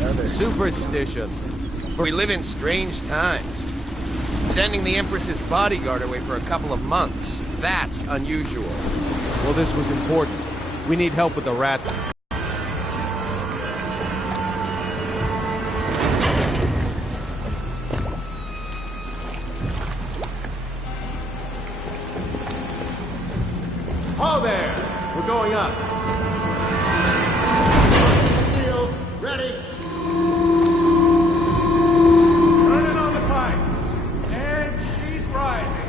Superstitious. We live in strange times. Sending the Empress's bodyguard away for a couple of months, that's unusual. Well, this was important. We need help with the rat. Ho there! We're going up. Shield, ready. Turning on the pipes. And she's rising.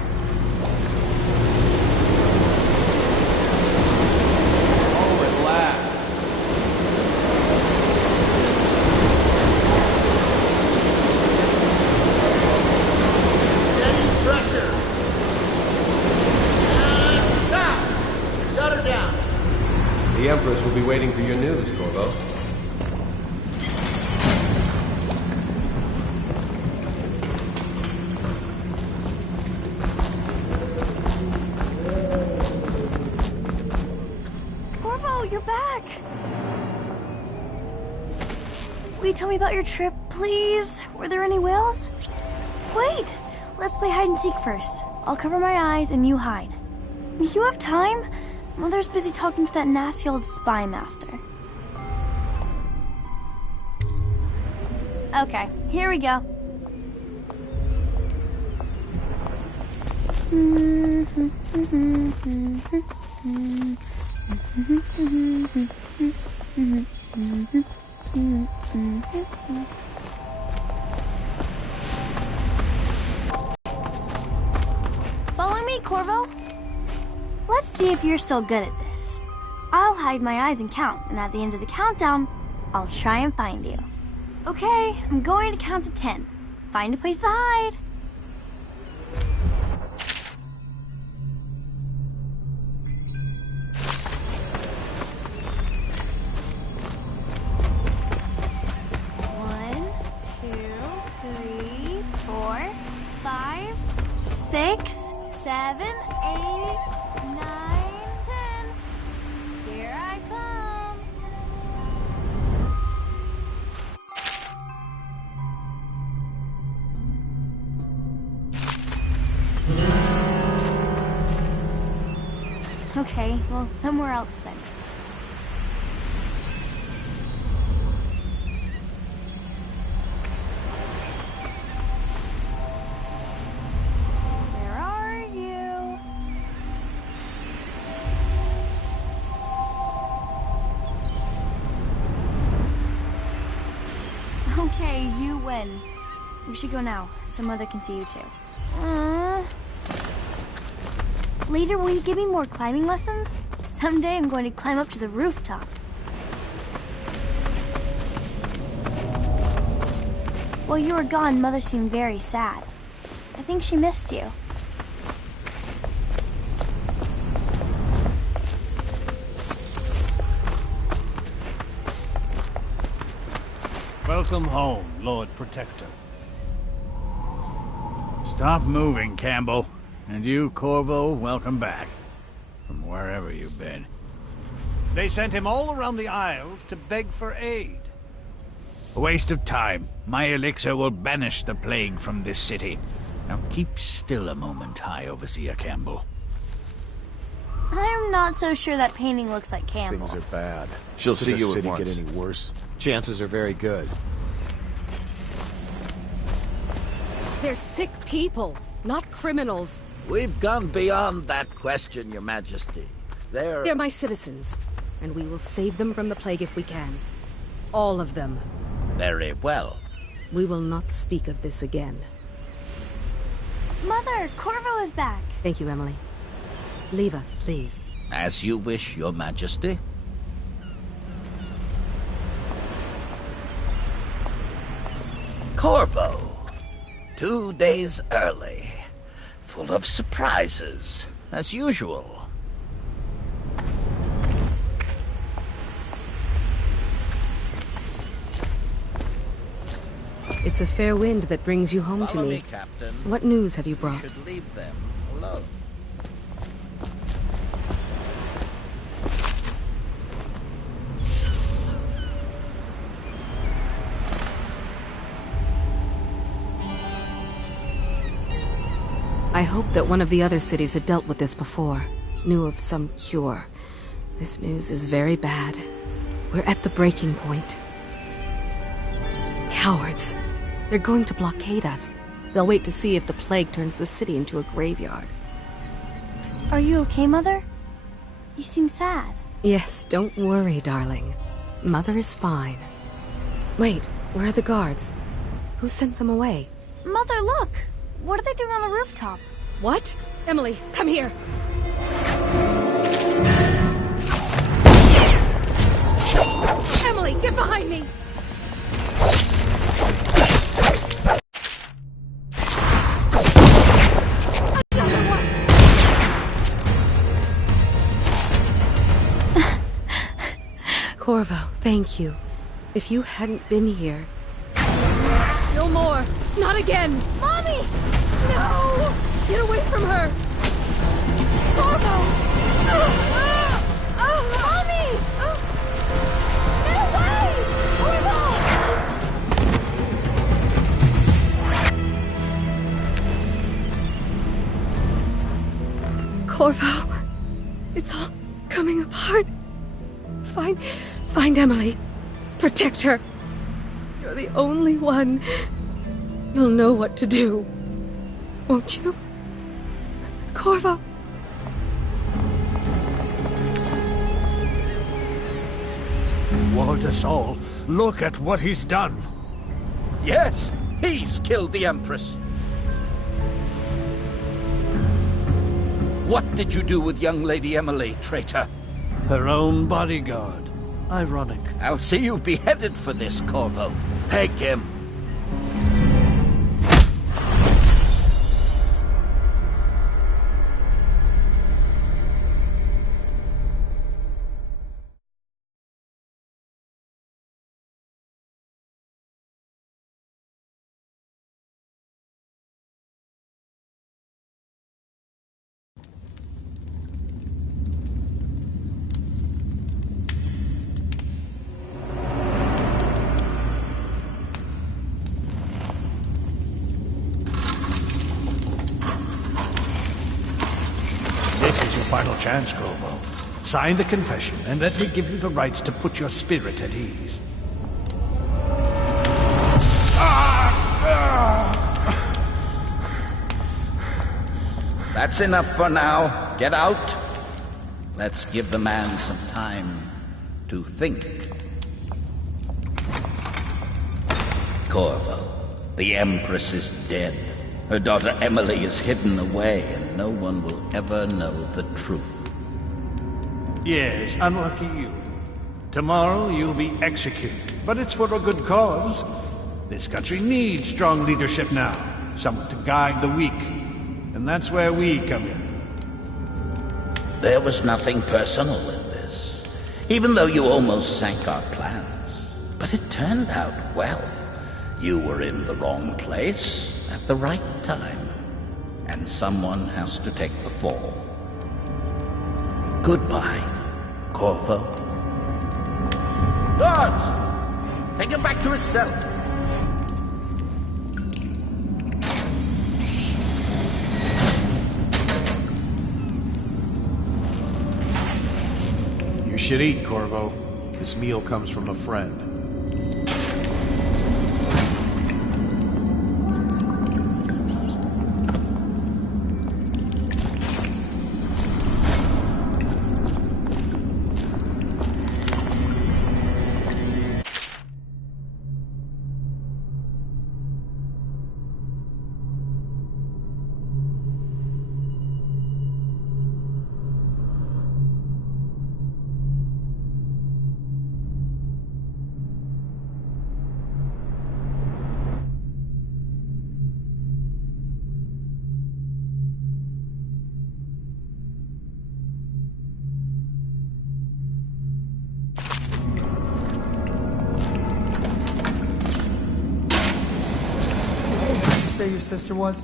Oh, at last. Steady pressure. And stop. Shut her down. The Empress will be waiting for your news, Corvo. Corvo, you're back! Will you tell me about your trip, please? Were there any whales? Wait! Let's play hide and seek first. I'll cover my eyes and you hide. You have time? Mother's busy talking to that nasty old spy master. Okay, here we go. Follow me, Corvo. Let's see if you're still good at this. I'll hide my eyes and count, and at the end of the countdown, I'll try and find you. Okay, I'm going to count to 10. Find a place to hide. One, two, three, 4, 5, 6, 7, 8, 9, 10. Here I come. Okay, well, somewhere else then. Where are you? Okay, you win. We should go now, so Mother can see you too. Later, will you give me more climbing lessons? Someday I'm going to climb up to the rooftop. While you were gone, Mother seemed very sad. I think she missed you. Welcome home, Lord Protector. Stop moving, Campbell. And you, Corvo, welcome back. From wherever you've been. They sent him all around the Isles to beg for aid. A waste of time. My elixir will banish the plague from this city. Now keep still a moment, High Overseer Campbell. I'm not so sure that painting looks like Campbell. Things are bad. She'll Could see the you at city once. get any worse? Chances are very good. They're sick people, not criminals. We've gone beyond that question, Your Majesty. They're my citizens, and we will save them from the plague if we can. All of them. Very well. We will not speak of this again. Mother, Corvo is back. Thank you, Emily. Leave us, please. As you wish, Your Majesty. Corvo. 2 days early. Full of surprises, as usual. It's a fair wind that brings you home Follow to me, Captain. What news have you We brought? should leave them alone. I hoped that one of the other cities had dealt with this before, knew of some cure. This news is very bad. We're at the breaking point. Cowards. They're going to blockade us. They'll wait to see if the plague turns the city into a graveyard. Are you okay, Mother? You seem sad. Yes, don't worry, darling. Mother is fine. Wait, where are the guards? Who sent them away? Mother, look! What are they doing on the rooftop? What? Emily, come here! Emily, get behind me! Another one! Corvo, thank you. If you hadn't been here... No more! Not again! Mommy! No! Get away from her! Corvo! Mommy! Get away! Corvo! It's all coming apart. Find Emily. Protect her. You're the only one. You'll know what to do. Won't you? Corvo. Ward us all. Look at what he's done. Yes, he's killed the Empress. What did you do with young Lady Emily, traitor? Her own bodyguard. Ironic. I'll see you beheaded for this, Corvo. Take him. This is your final chance, Corvo. Sign the confession, and let me give you the rights to put your spirit at ease. That's enough for now. Get out. Let's give the man some time to think. Corvo, the Empress is dead. Her daughter Emily is hidden away, and no one will ever know the truth. Yes, unlucky you. Tomorrow you'll be executed, but it's for a good cause. This country needs strong leadership now, someone to guide the weak. And that's where we come in. There was nothing personal in this, even though you almost sank our plans. But it turned out well. You were in the wrong place at the right time, and someone has to take the fall. Goodbye, Corvo. Guards! Take him back to his cell. You should eat, Corvo. This meal comes from a friend. Say your sister was?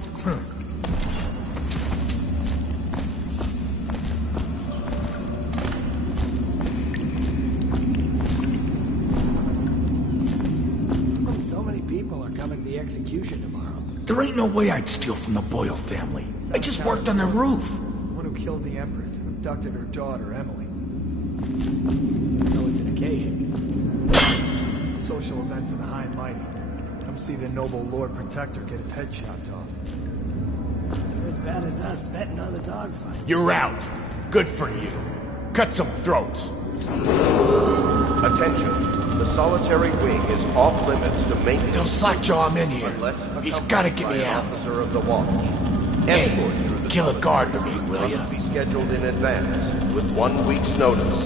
So many people are coming to the execution tomorrow. There ain't no way I'd steal from the Boyle family. I just worked on their roof. One who killed the Empress and abducted her daughter, Emily. So it's an occasion. A social event for the high and mighty. Come see the noble Lord Protector get his head chopped off. You're as bad as us betting on the dogfight. You're out. Good for you. Cut some throats. Attention. The solitary wing is off limits to maintenance. Tell Slackjaw I'm in here. Unless He's gotta get me accompanied by an out. Officer of the watch. Hey, Escort through the kill a guard for me, will ya? must be scheduled in advance with 1 week's notice.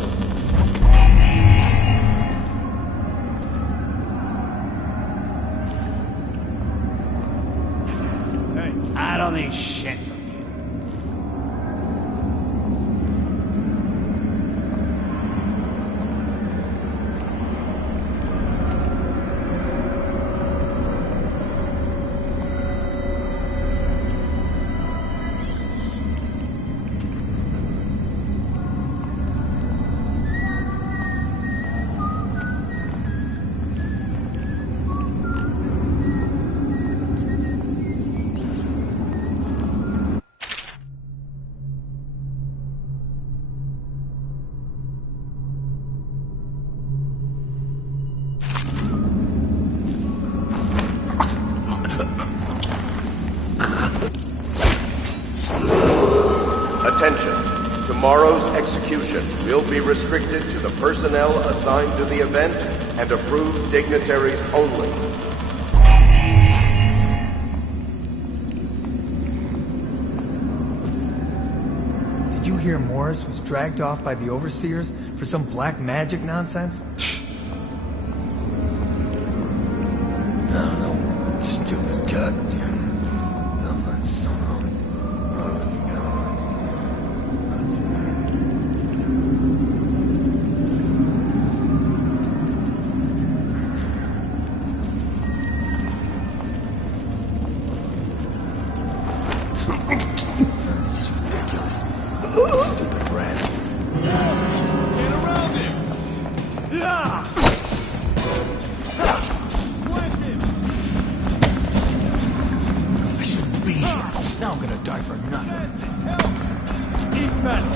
Hey, I don't need shit from you. Attention. Tomorrow's execution will be restricted to the personnel assigned to the event and approved dignitaries only. Did you hear Morris was dragged off by the Overseers for some black magic nonsense? No, stupid goddamn. That's just ridiculous. Stupid rats. Get around him! Yeah! Flank him! I shouldn't be here. Now I'm gonna die for nothing. Eat metal!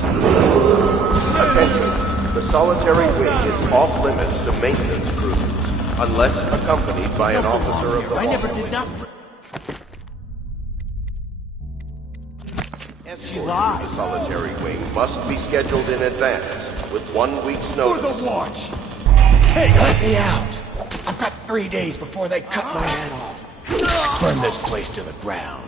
Attention. The solitary wing is off limits to maintenance crews unless accompanied by an officer of the I law. never did nothing. Escort to the solitary wing must be scheduled in advance with 1 week's For notice. the watch! Hey, let me out! I've got 3 days before they cut my head off. Burn this place to the ground.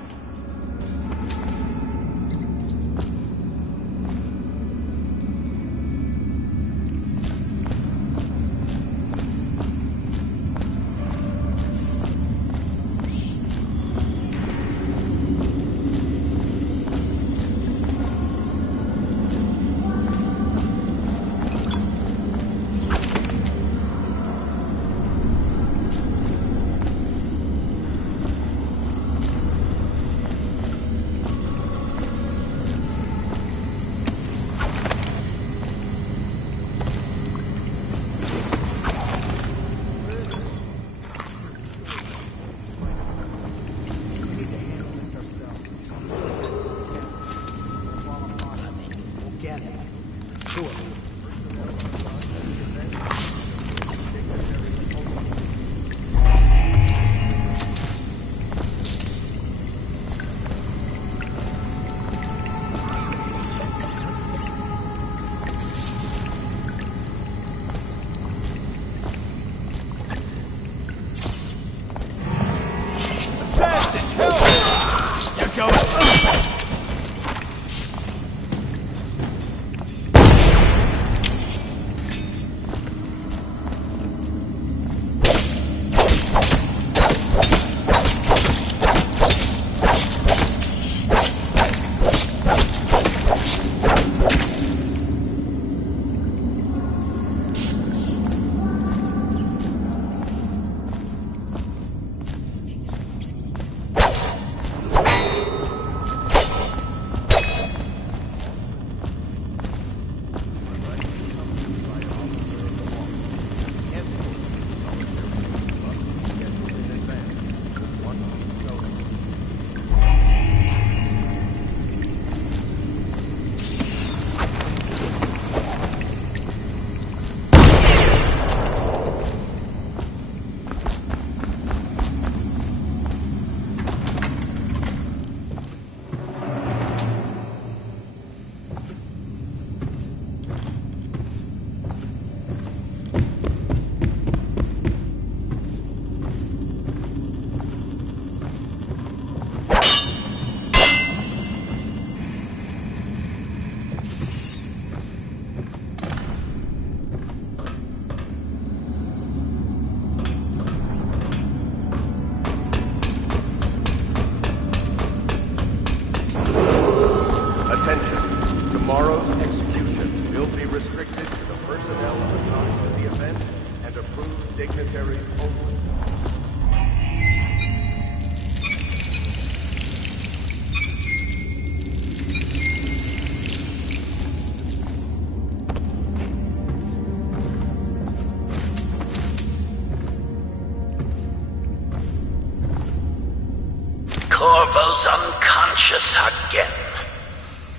Corvo's unconscious again.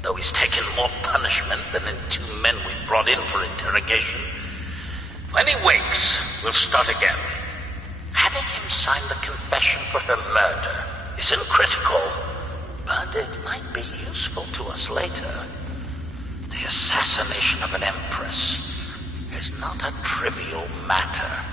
Though he's taken more punishment than the 2 men we brought in for interrogation. When he wakes, we'll start again. Having him sign the confession for her murder isn't critical, but it might be useful to us later. The assassination of an empress is not a trivial matter.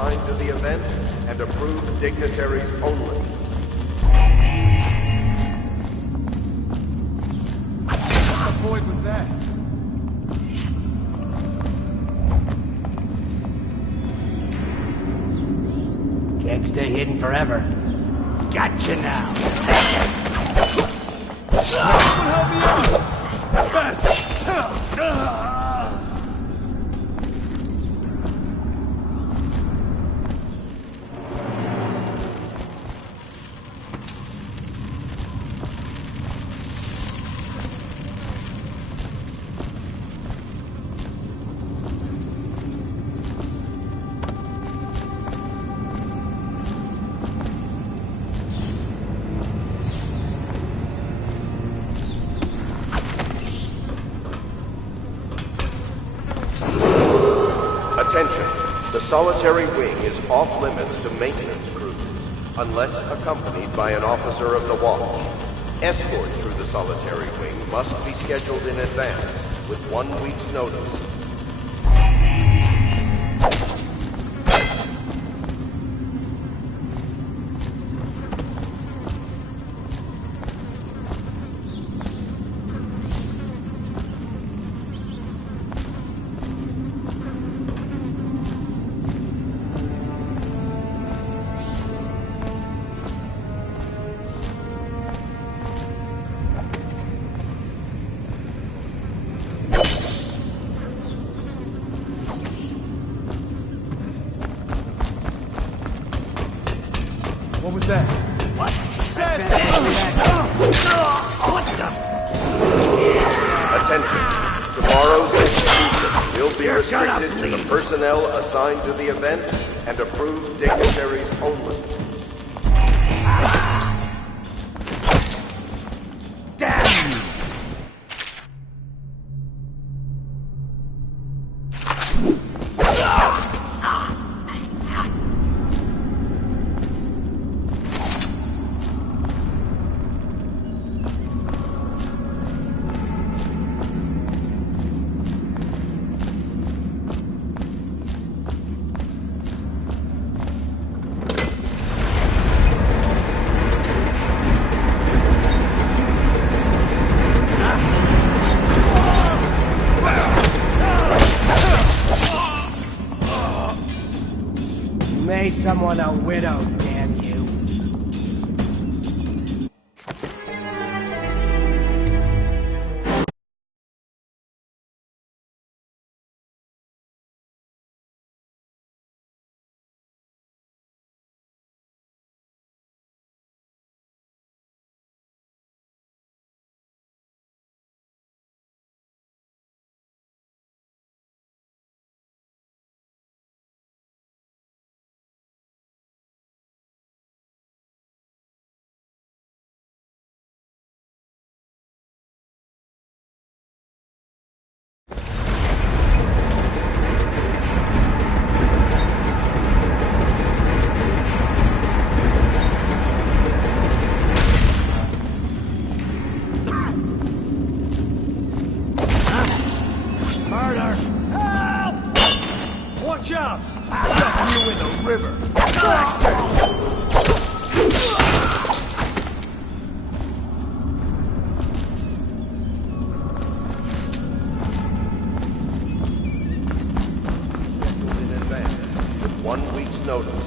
assigned to the event and approved dignitaries only. What's the point with that? Can't stay hidden forever. Gotcha now. Help me out! Fast! Attention, the solitary wing is off limits to maintenance crews, unless accompanied by an officer of the watch. Escort through the solitary wing must be scheduled in advance, with 1 week's notice. What was that? What? Attention, tomorrow's execution will be restricted to the personnel assigned to the event and approved dignitaries only. Damn you! Made someone a widow, damn you. Murder! Help! Watch out! I'll you in the river! Scheduled in advance with 1 week's notice.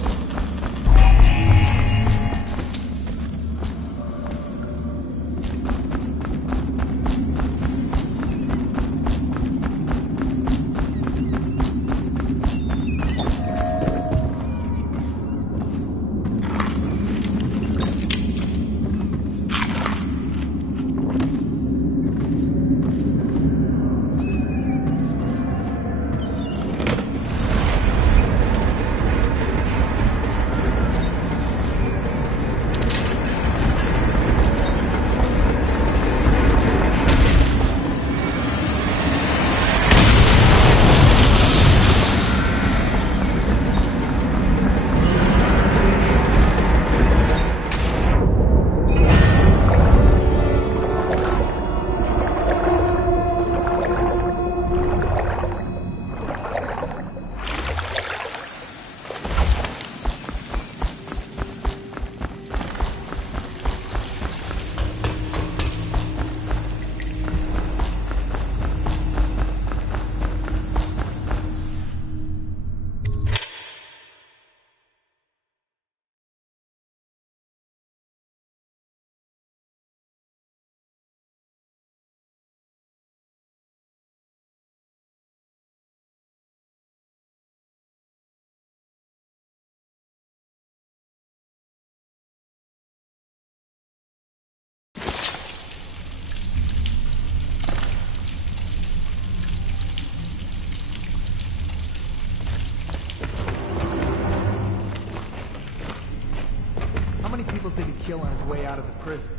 How many people did he kill on his way out of the prison?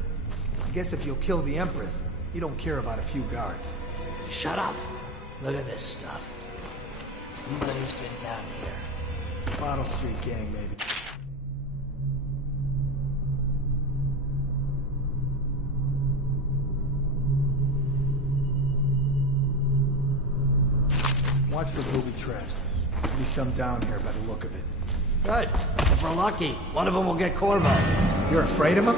I guess if you'll kill the Empress, you don't care about a few guards. Shut up. Look at this stuff. Somebody's been down here. Bottle Street gang, maybe. Watch for booby traps. There'll be some down here by the look of it. Good. If we're lucky, one of them will get Corvo. You're afraid of him?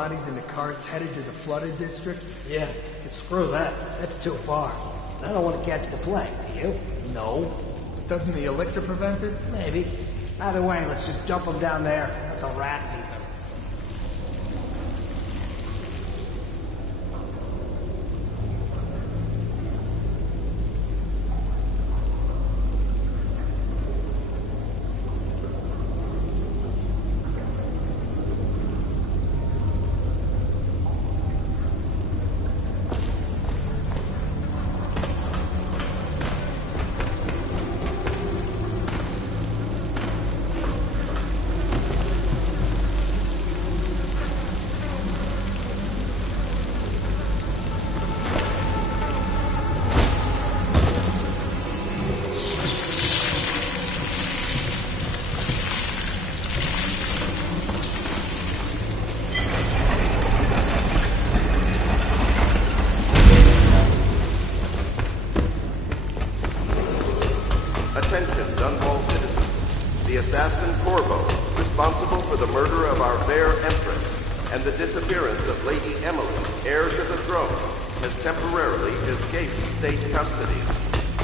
bodies into carts headed to the flooded district? Yeah, but screw that. That's too far. I don't want to catch the plague, do you? No. Doesn't the elixir prevent it? Maybe. Either way, let's just dump them down there. Let the rats eat them. Attention, Dunwall citizens. The assassin Corvo, responsible for the murder of our fair Empress and the disappearance of Lady Emily, heir to the throne, has temporarily escaped state custody.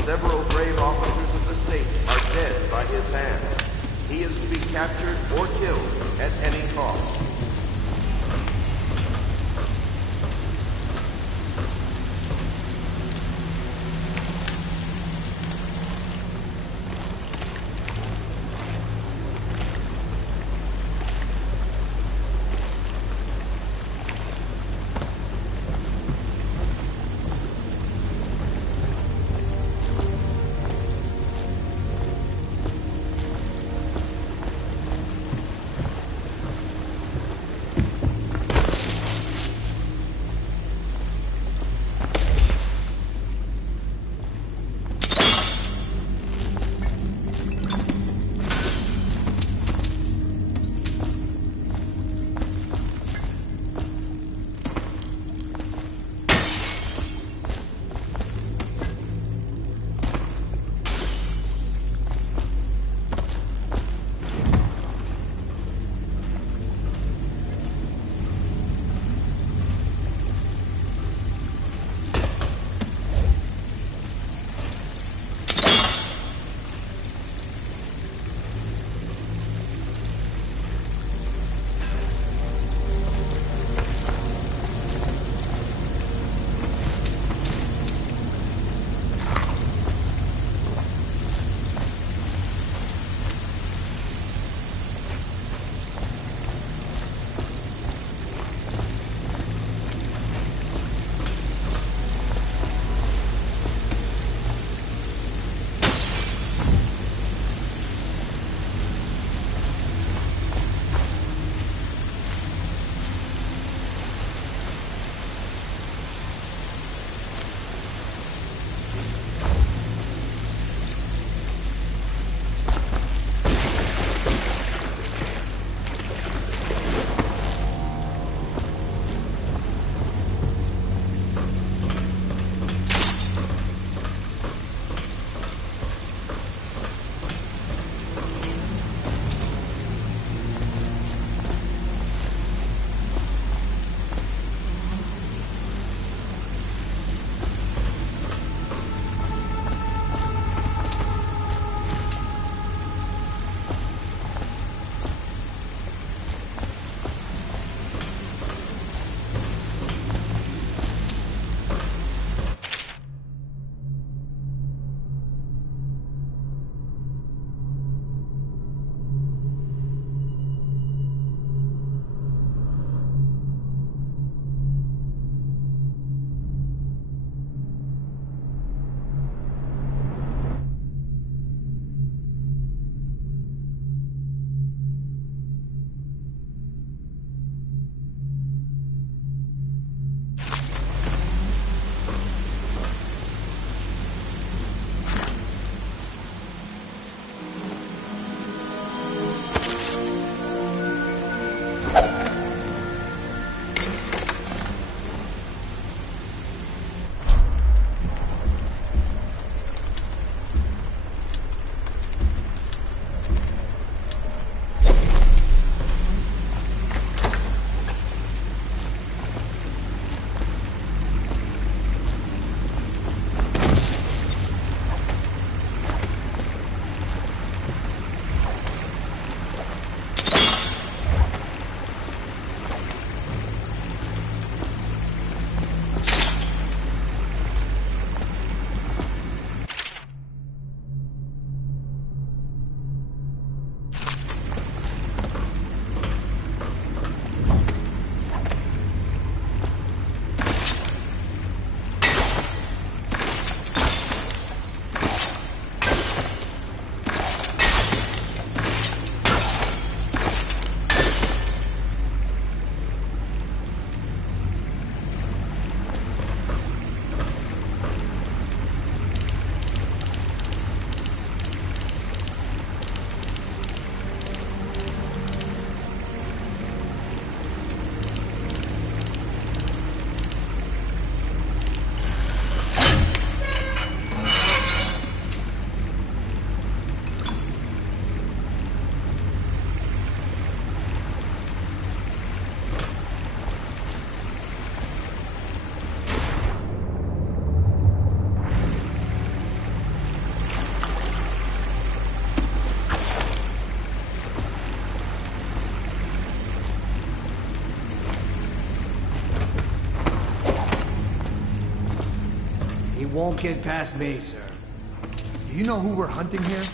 Several brave officers of the state are dead by his hand. He is to be captured or killed at any cost. He won't get past me, sir. Do you know who we're hunting here?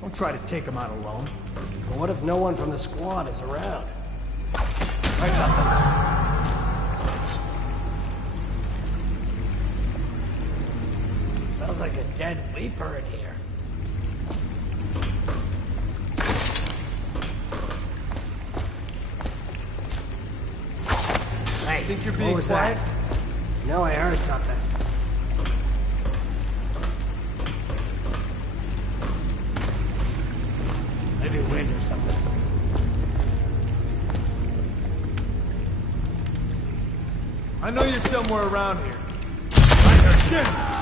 Don't try to take him out alone. But what if no one from the squad is around? Try something. Smells like a dead Reaper in here. Hey, Think you're what being was quiet? that? No, I heard something. Maybe wind or something. I know you're somewhere around here. I heard shit!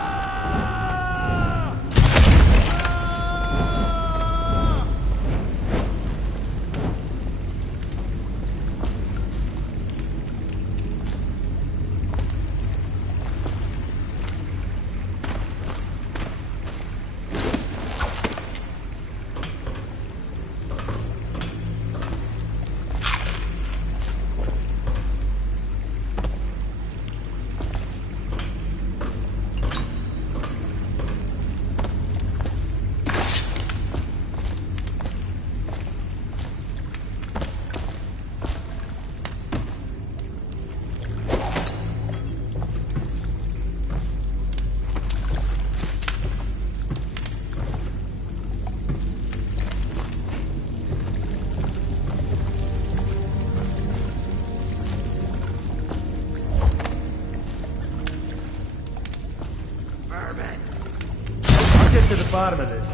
Get to the bottom of this.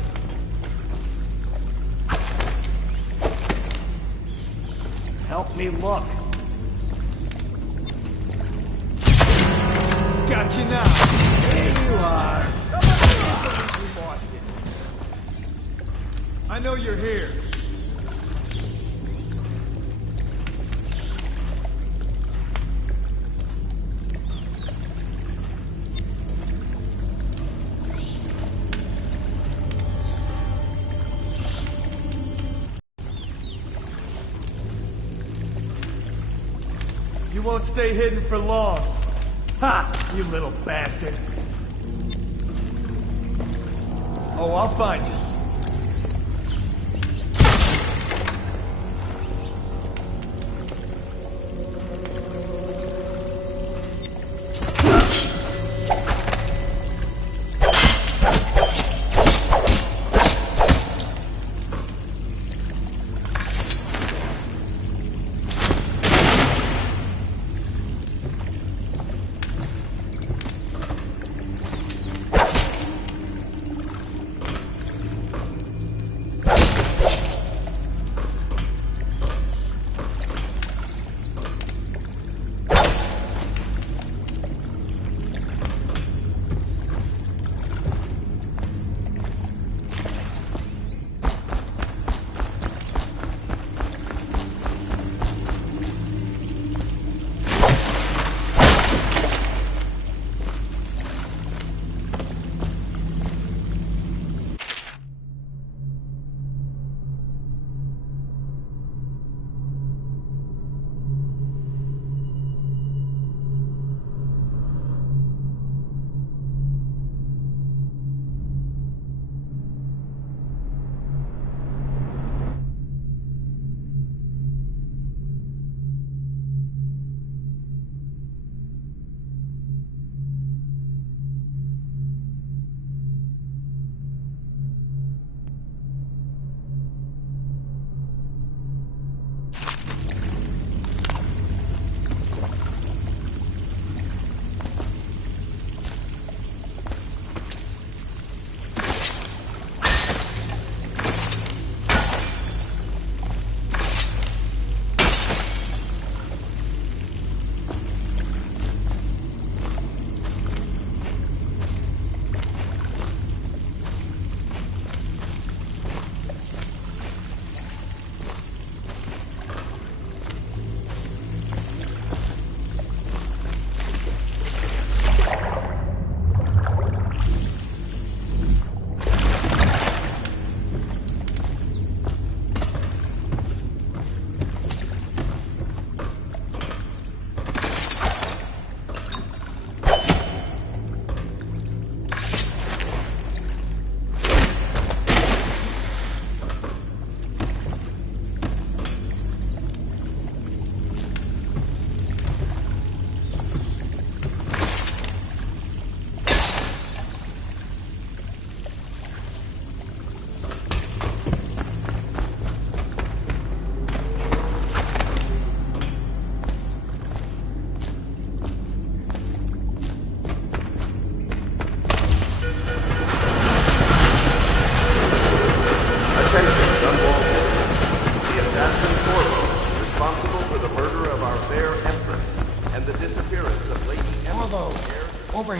Help me look. Got you now. There you are. I know you're here. You won't stay hidden for long. Ha! You little bastard. Oh, I'll find you.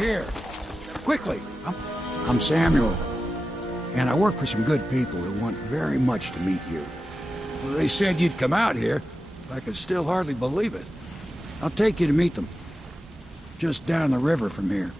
here. Quickly. I'm Samuel, and I work for some good people who want very much to meet you. Well, they said you'd come out here. I can still hardly believe it. I'll take you to meet them. Just down the river from here.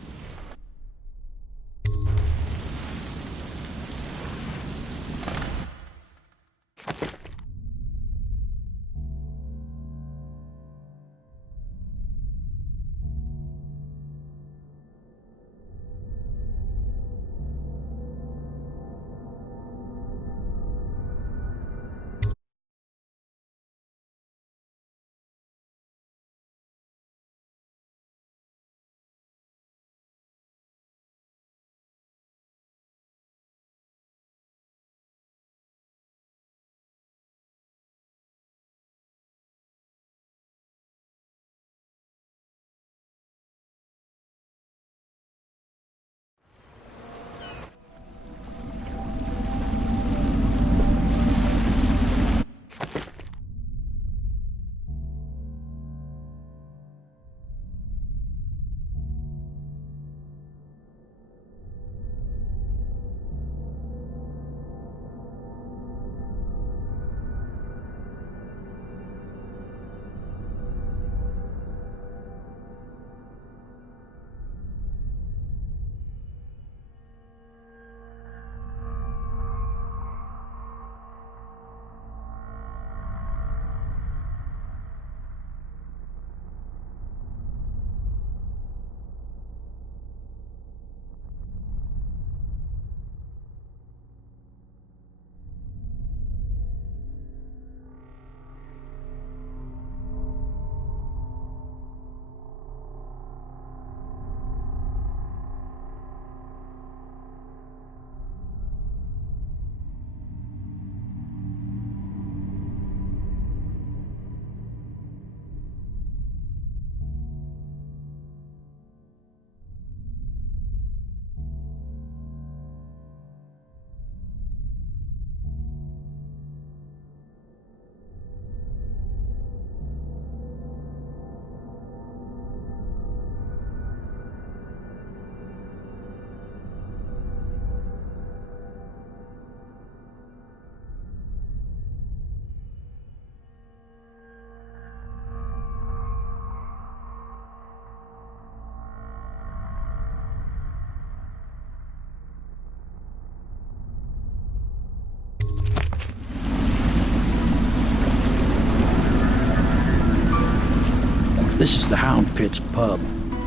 This is the Hound Pit's pub,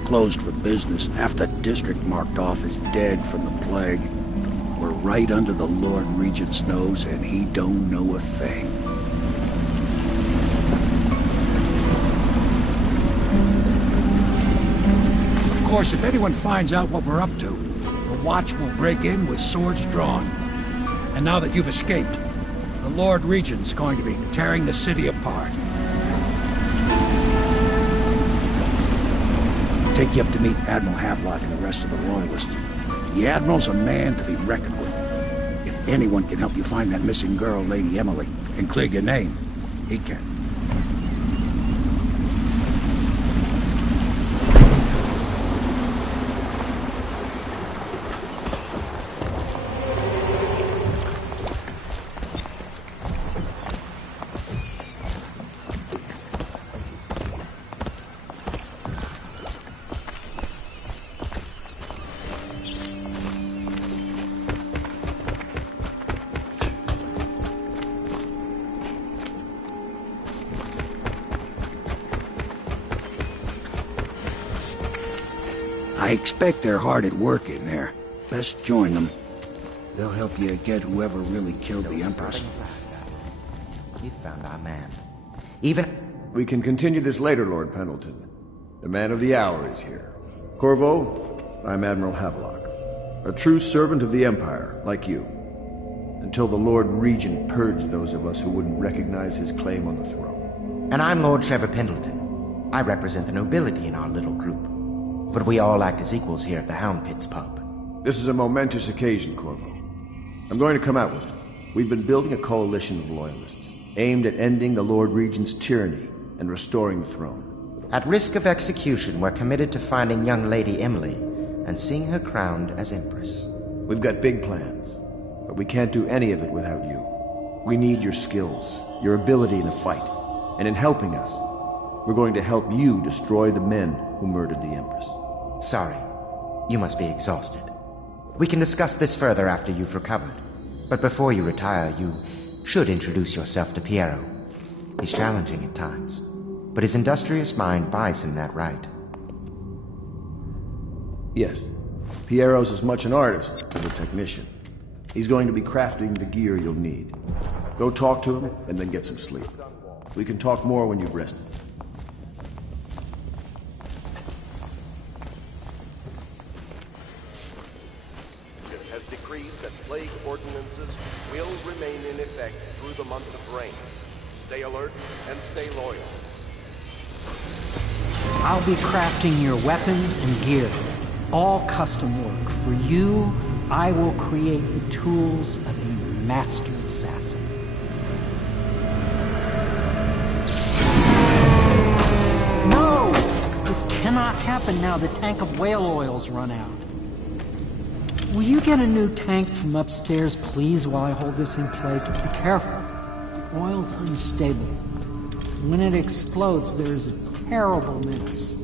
closed for business. Half the district marked off as dead from the plague. We're right under the Lord Regent's nose, and he don't know a thing. Of course, if anyone finds out what we're up to, the Watch will break in with swords drawn. And now that you've escaped, the Lord Regent's going to be tearing the city apart. Take you up to meet Admiral Havelock and the rest of the Royalists. The Admiral's a man to be reckoned with. If anyone can help you find that missing girl, Lady Emily, and clear your name, he can. I expect they're hard at work in there. Best join them. They'll help you get whoever really killed the Empress. We found our man. Even... We can continue this later, Lord Pendleton. The man of the hour is here. Corvo, I'm Admiral Havelock. A true servant of the Empire, like you. Until the Lord Regent purged those of us who wouldn't recognize his claim on the throne. And I'm Lord Trevor Pendleton. I represent the nobility in our little group. But we all act as equals here at the Hound Pit's pub. This is a momentous occasion, Corvo. I'm going to come out with it. We've been building a coalition of loyalists, aimed at ending the Lord Regent's tyranny and restoring the throne. At risk of execution, we're committed to finding young Lady Emily and seeing her crowned as Empress. We've got big plans, but we can't do any of it without you. We need your skills, your ability in a fight, and in helping us, we're going to help you destroy the men who murdered the Empress. Sorry, you must be exhausted. We can discuss this further after you've recovered. But before you retire, you should introduce yourself to Piero. He's challenging at times, but his industrious mind buys him that right. Yes, Piero's as much an artist as a technician. He's going to be crafting the gear you'll need. Go talk to him, and then get some sleep. We can talk more when you've rested. Has decreed that plague ordinances will remain in effect through the month of rain. Stay alert and stay loyal. I'll be crafting your weapons and gear. All custom work. For you, I will create the tools of a master assassin. No! This cannot happen now. The tank of whale oil's run out. Will you get a new tank from upstairs, please, while I hold this in place? Be careful. The oil's unstable. When it explodes, there's a terrible mess.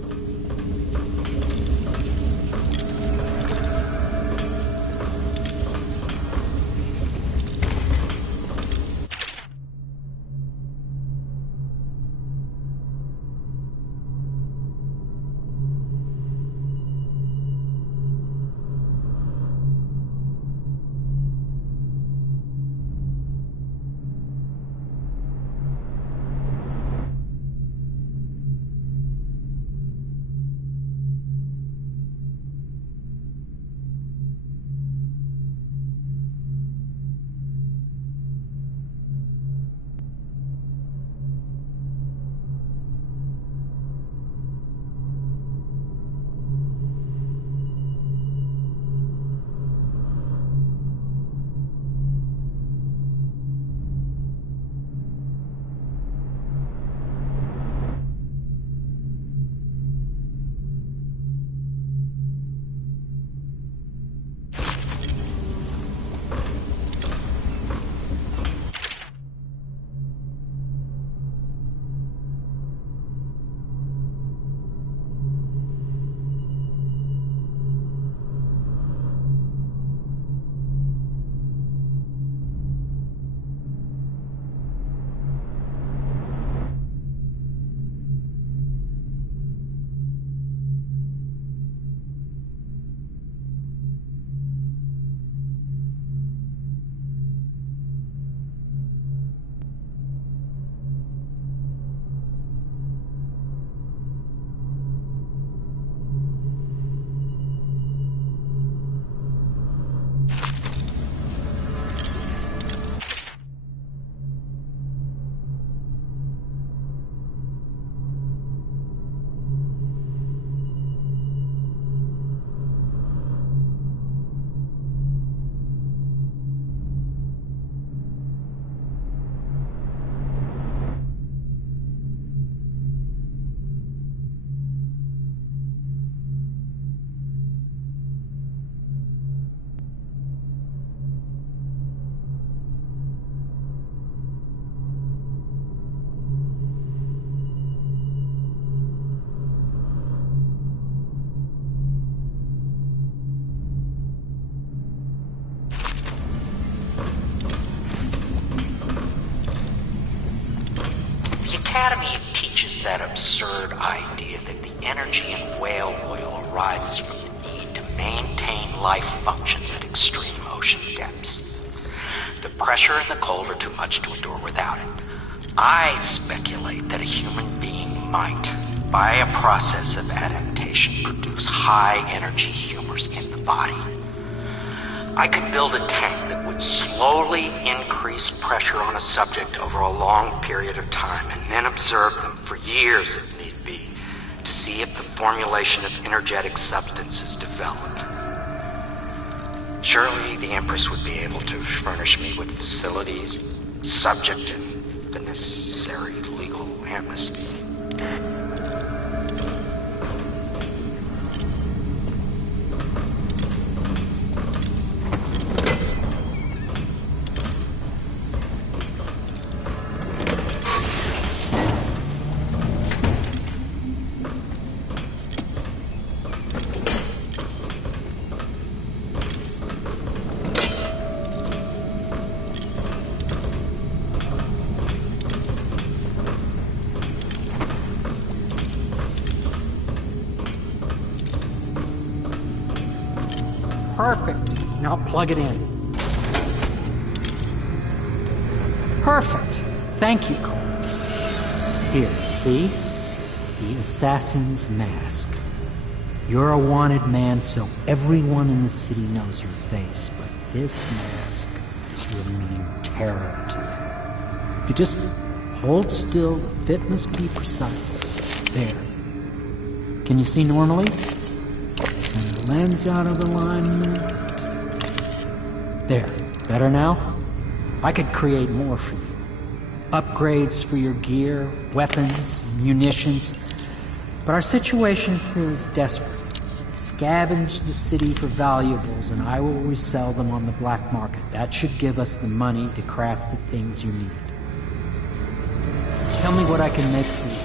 Academy teaches that absurd idea that the energy in whale oil arises from the need to maintain life functions at extreme ocean depths. The pressure and the cold are too much to endure without it. I speculate that a human being might, by a process of adaptation, produce high-energy humors in the body. I could build a tank that would slowly increase pressure on a subject over a long period of time and then observe them for years if need be to see if the formulation of energetic substance is developed. Surely the Empress would be able to furnish me with facilities subject to the necessary legal amnesty. Perfect. Now plug it in. Perfect. Thank you, Cole. Here, see? The assassin's mask. You're a wanted man, so everyone in the city knows your face, but this mask will mean terror to them. If you just hold still, the fit must be precise. There. Can you see normally? Send the lens out of alignment. There. Better now? I could create more for you. Upgrades for your gear, weapons, munitions. But our situation here is desperate. Scavenge the city for valuables and I will resell them on the black market. That should give us the money to craft the things you need. Tell me what I can make for you.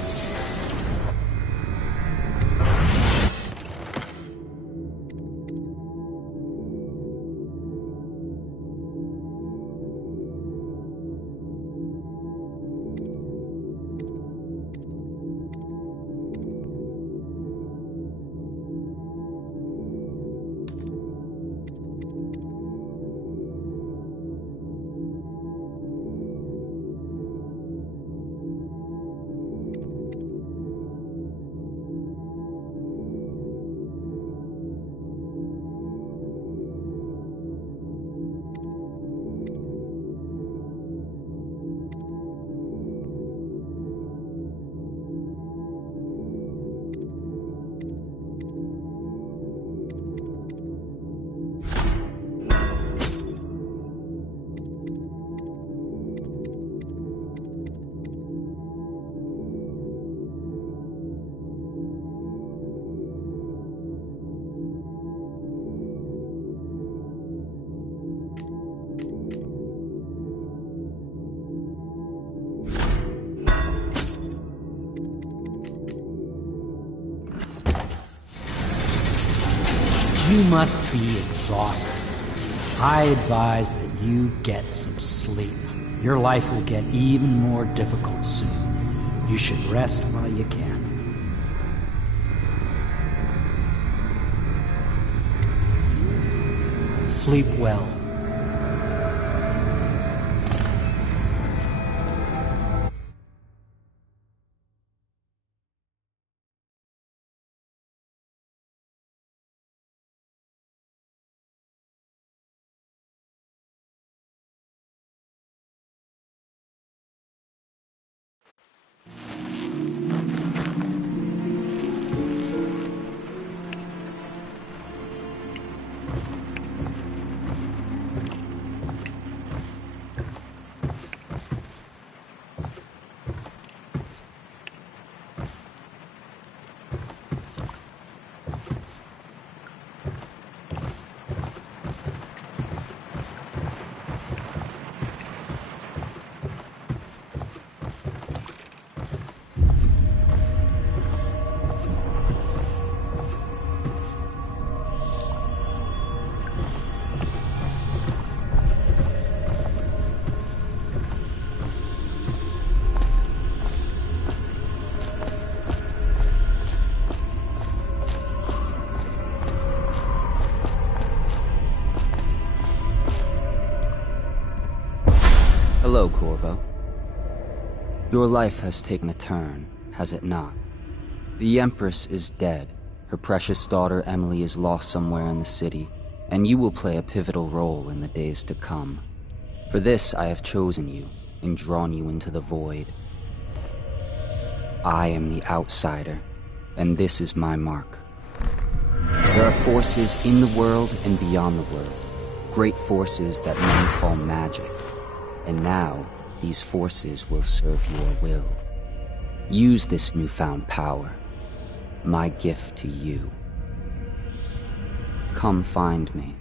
You must be exhausted. I advise that you get some sleep. Your life will get even more difficult soon. You should rest while you can. Sleep well. Hello, Corvo. Your life has taken a turn, has it not? The Empress is dead. Her precious daughter Emily is lost somewhere in the city, and you will play a pivotal role in the days to come. For this, I have chosen you and drawn you into the void. I am the outsider, and this is my mark. There are forces in the world and beyond the world, great forces that men call magic. And now, these forces will serve your will. Use this newfound power, my gift to you. Come find me.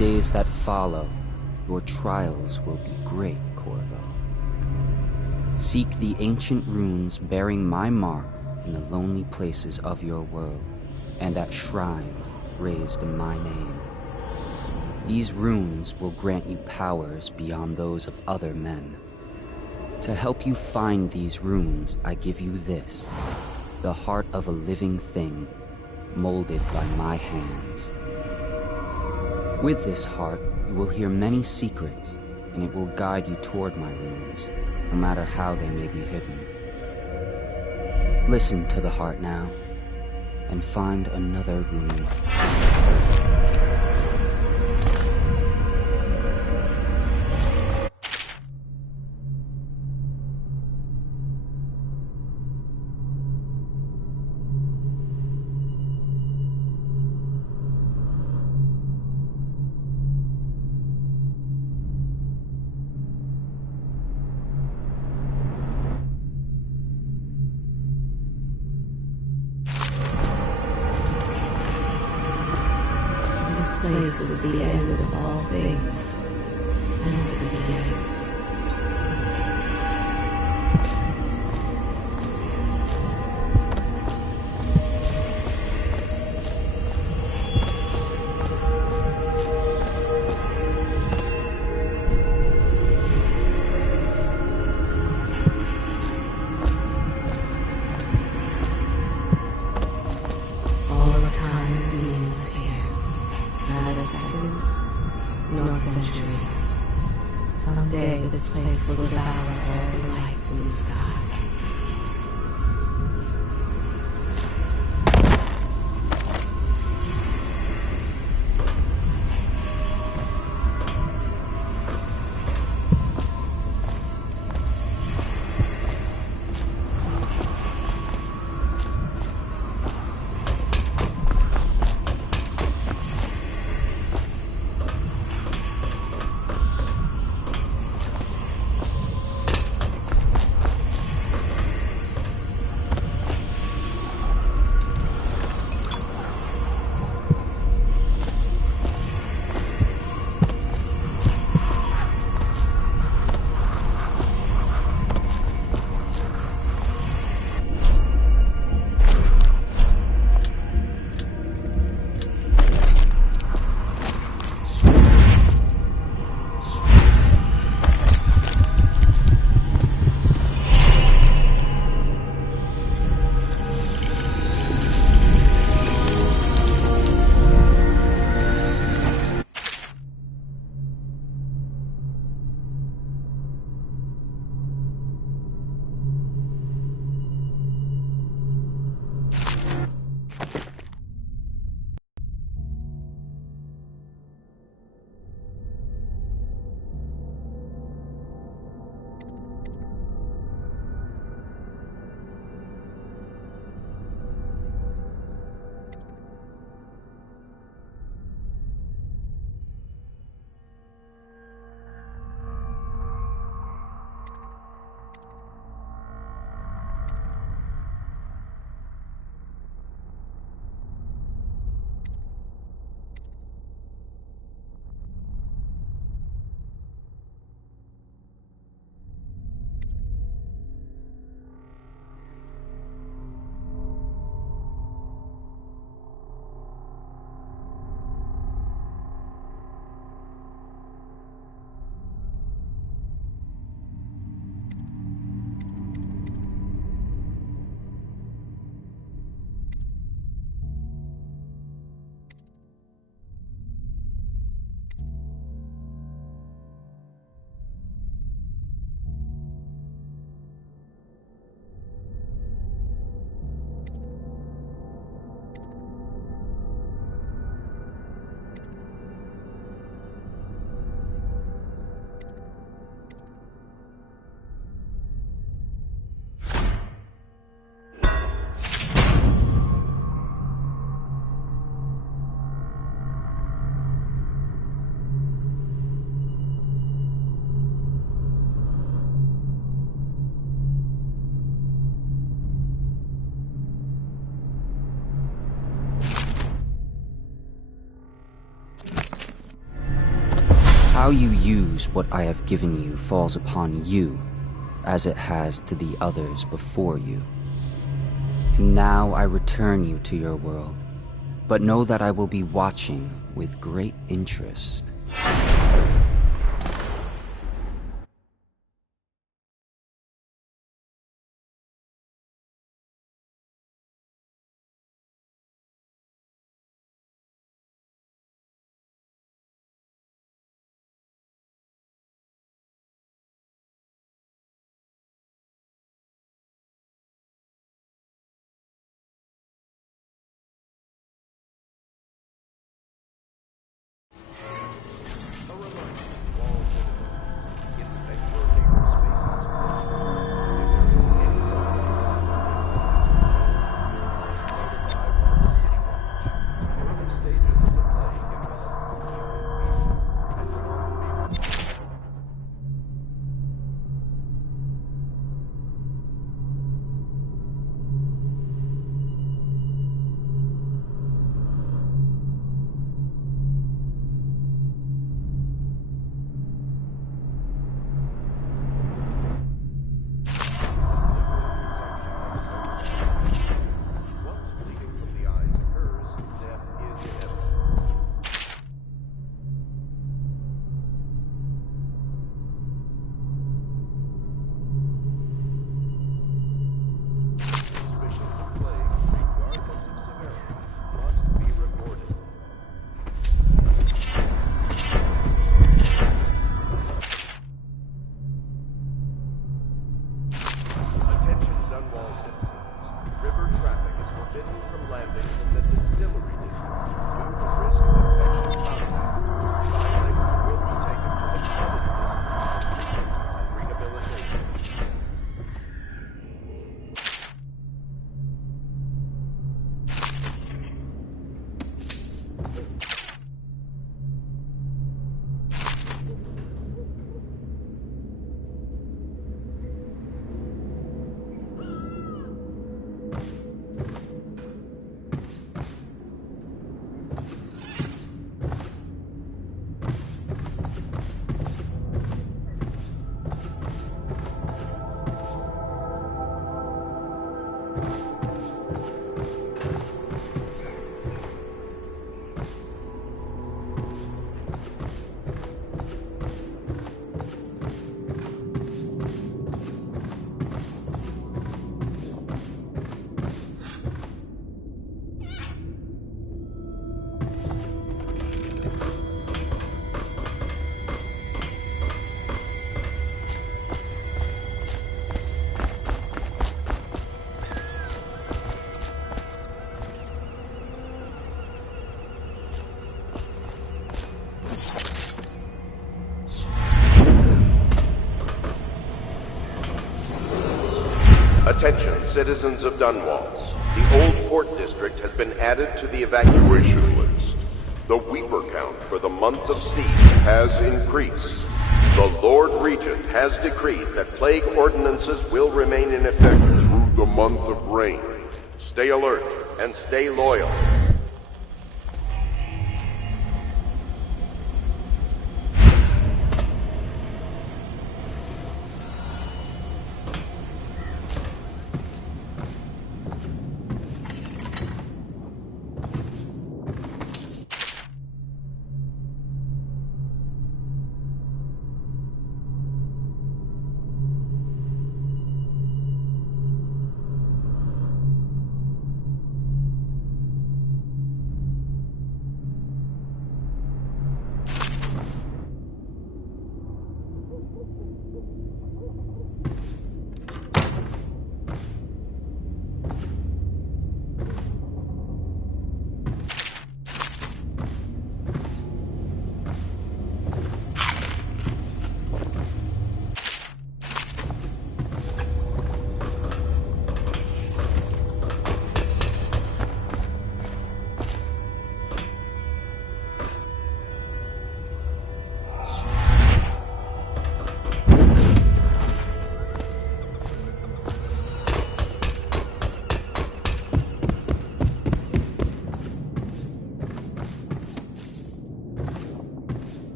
days that follow, your trials will be great, Corvo. Seek the ancient runes bearing my mark in the lonely places of your world, and at shrines raised in my name. These runes will grant you powers beyond those of other men. To help you find these runes, I give you this, the heart of a living thing, molded by my hands. With this heart, you will hear many secrets, and it will guide you toward my runes, no matter how they may be hidden. Listen to the heart now, and find another rune. This place is the end of all things, and the beginning. All of time is meaningless here. Neither seconds, nor centuries. Someday this place will devour all the lights in the sky. How you use what I have given you falls upon you, as it has to the others before you. And now I return you to your world, but know that I will be watching with great interest. Attention, citizens of Dunwall. The Old Port District has been added to the evacuation list. The Weeper count for the month of siege has increased. The Lord Regent has decreed that plague ordinances will remain in effect through the month of rain. Stay alert and stay loyal.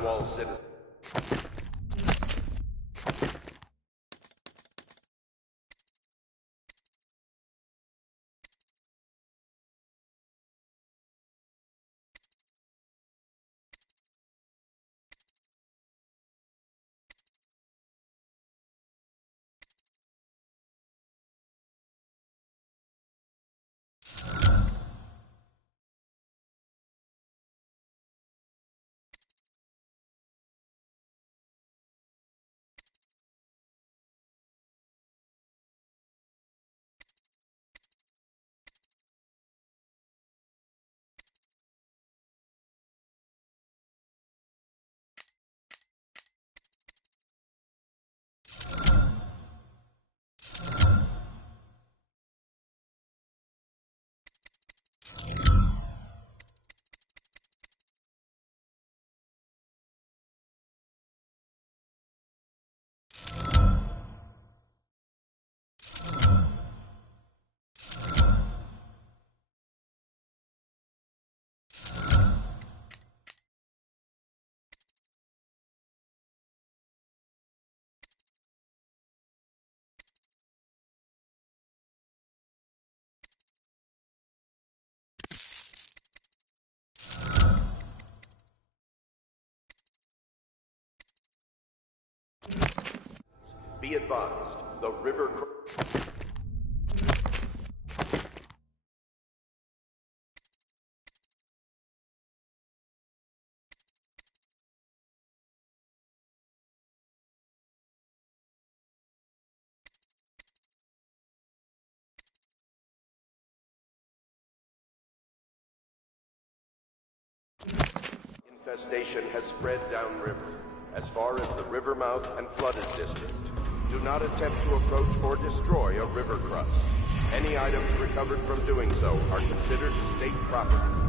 Dunwall citizens. Be advised, the river... Infestation has spread downriver, as far as the river mouth and flooded district. Do not attempt to approach or destroy a river crust. Any items recovered from doing so are considered state property.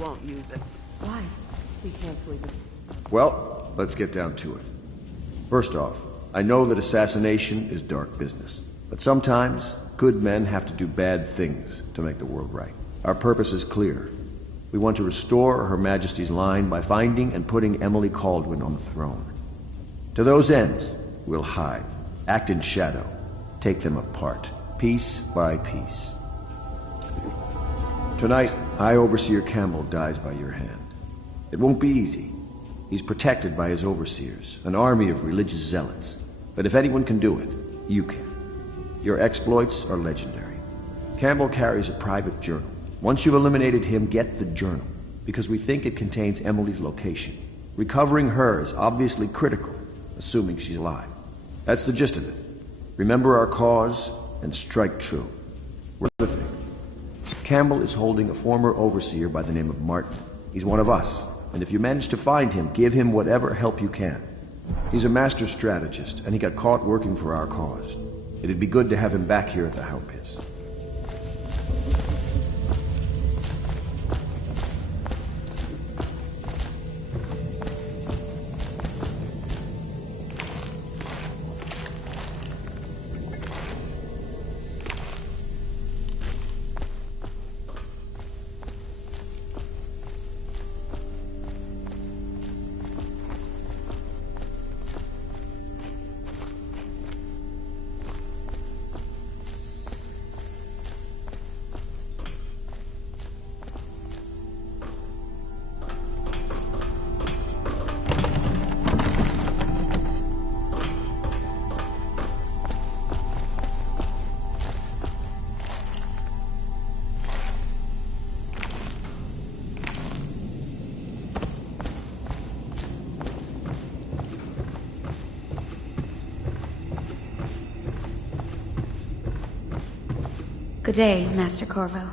won't use it. Why? He can't sleep. Well, let's get down to it. First off, I know that assassination is dark business. But sometimes, good men have to do bad things to make the world right. Our purpose is clear. We want to restore Her Majesty's line by finding and putting Emily Kaldwin on the throne. To those ends, we'll hide, act in shadow, take them apart, piece by piece. Tonight, High Overseer Campbell dies by your hand. It won't be easy. He's protected by his overseers, an army of religious zealots. But if anyone can do it, you can. Your exploits are legendary. Campbell carries a private journal. Once you've eliminated him, get the journal, because we think it contains Emily's location. Recovering her is obviously critical, assuming she's alive. That's the gist of it. Remember our cause, and strike true. Another thing. Campbell is holding a former overseer by the name of Martin. He's one of us, and if you manage to find him, give him whatever help you can. He's a master strategist, and he got caught working for our cause. It'd be good to have him back here at the How Pits. Good day, Master Corvo.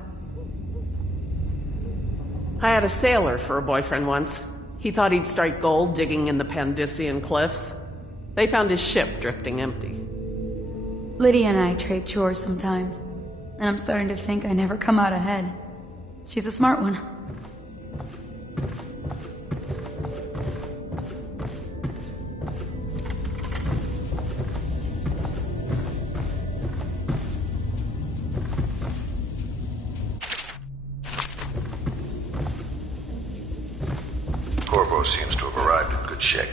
I had a sailor for a boyfriend once. He thought he'd strike gold digging in the Pandician cliffs. They found his ship drifting empty. Lydia and I trade chores sometimes, and I'm starting to think I never come out ahead. She's a smart one. Corvo seems to have arrived in good shape.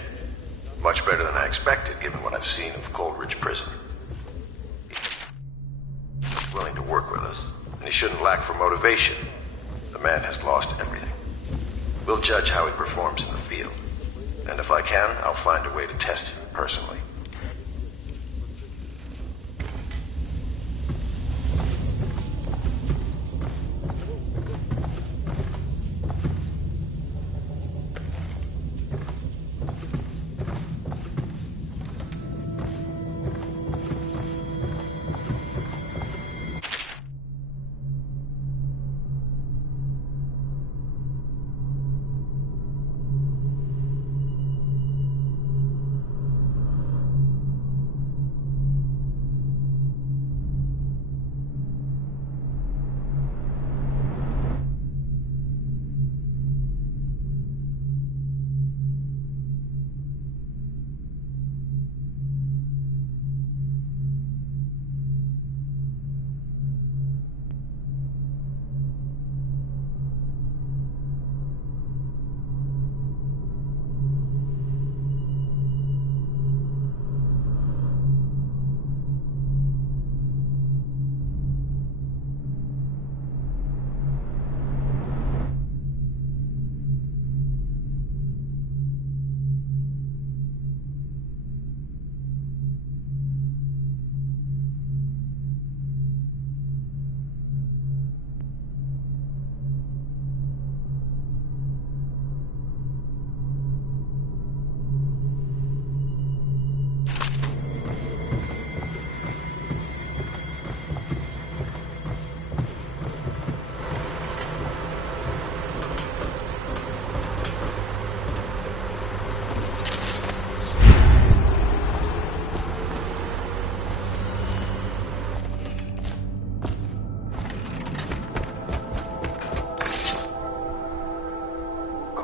Much better than I expected, given what I've seen of Coldridge Prison. He's willing to work with us, and he shouldn't lack for motivation. The man has lost everything. We'll judge how he performs in the field. And if I can, I'll find a way to test him personally.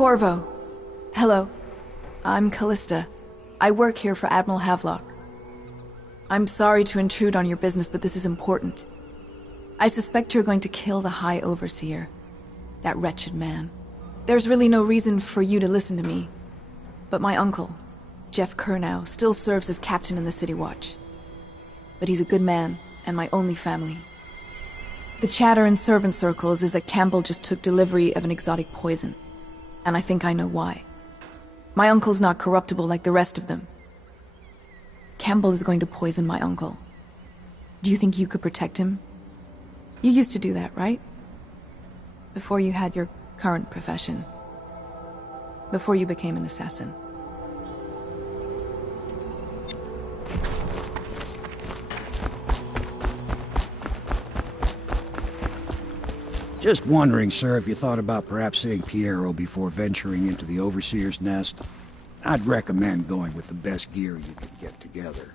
Corvo. Hello. I'm Callista. I work here for Admiral Havelock. I'm sorry to intrude on your business, but this is important. I suspect you're going to kill the High Overseer. That wretched man. There's really no reason for you to listen to me. But my uncle, Jeff Kernow, still serves as captain in the City Watch. But he's a good man, and my only family. The chatter in servant circles is that Campbell just took delivery of an exotic poison. And I think I know why. My uncle's not corruptible like the rest of them. Campbell is going to poison my uncle. Do you think you could protect him? You used to do that, right? Before you had your current profession. Before you became an assassin. Just wondering, sir, if you thought about perhaps seeing Piero before venturing into the Overseer's nest. I'd recommend going with the best gear you can get together.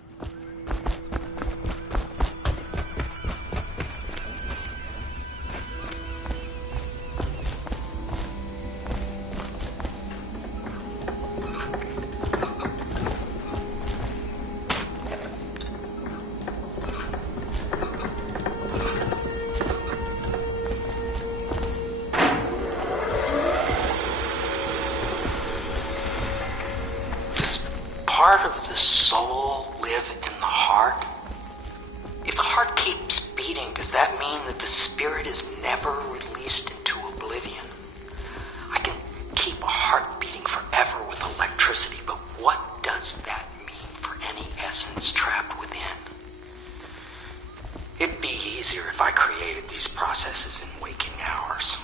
Part of the soul live in the heart? If the heart keeps beating, does that mean that the spirit is never released into oblivion? I can keep a heart beating forever with electricity, but what does that mean for any essence trapped within? It'd be easier if I created these processes in waking hours.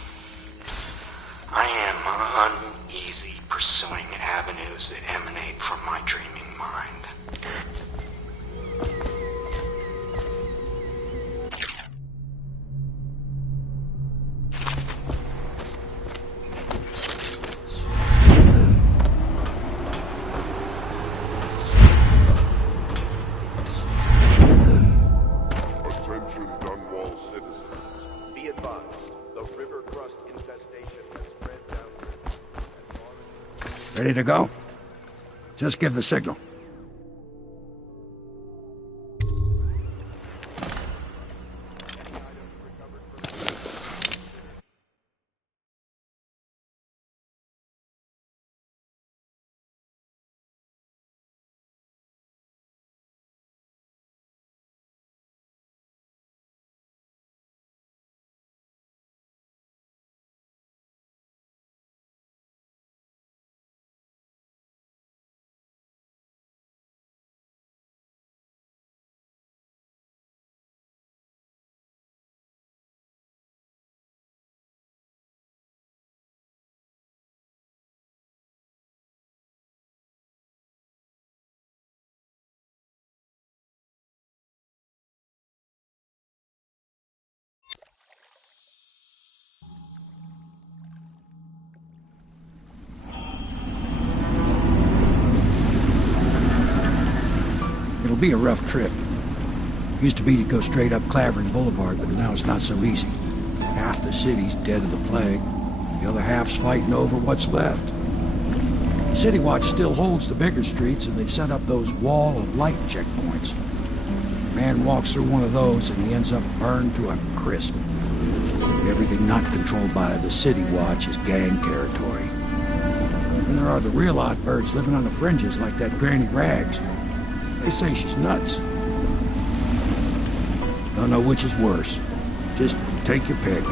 I am uneasy pursuing avenues that emanate from my dreaming mind. Attention Dunwall citizens. Be advised, the river crust infestation has spread down. Ready to go? Just give the signal. It'll be a rough trip. Used to be to go straight up Clavering Boulevard, but now it's not so easy. Half the city's dead of the plague. The other half's fighting over what's left. The City Watch still holds the bigger streets, and they've set up those wall of light checkpoints. A man walks through one of those, and he ends up burned to a crisp. Everything not controlled by the City Watch is gang territory. And there are the real odd birds living on the fringes, like that Granny Rags. They say she's nuts. Don't know which is worse. Just take your pick.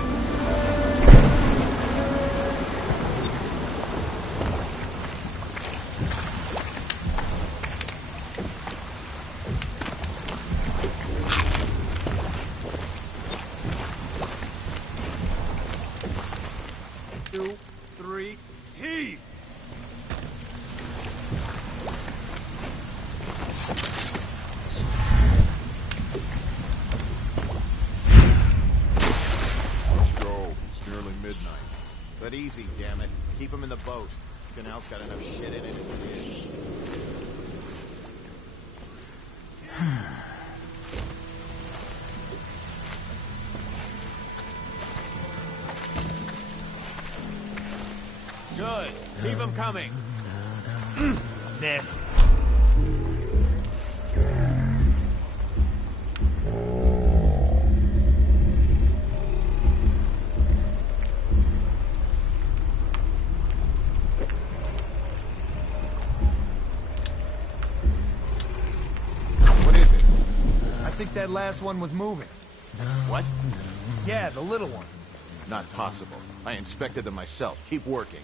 But easy, damn it. Keep him in the boat. Canal's got enough shit in it as it is. Good. Keep them coming. Nasty. What is it? I think that last one was moving. What? Yeah, the little one. Not possible. I inspected them myself. Keep working.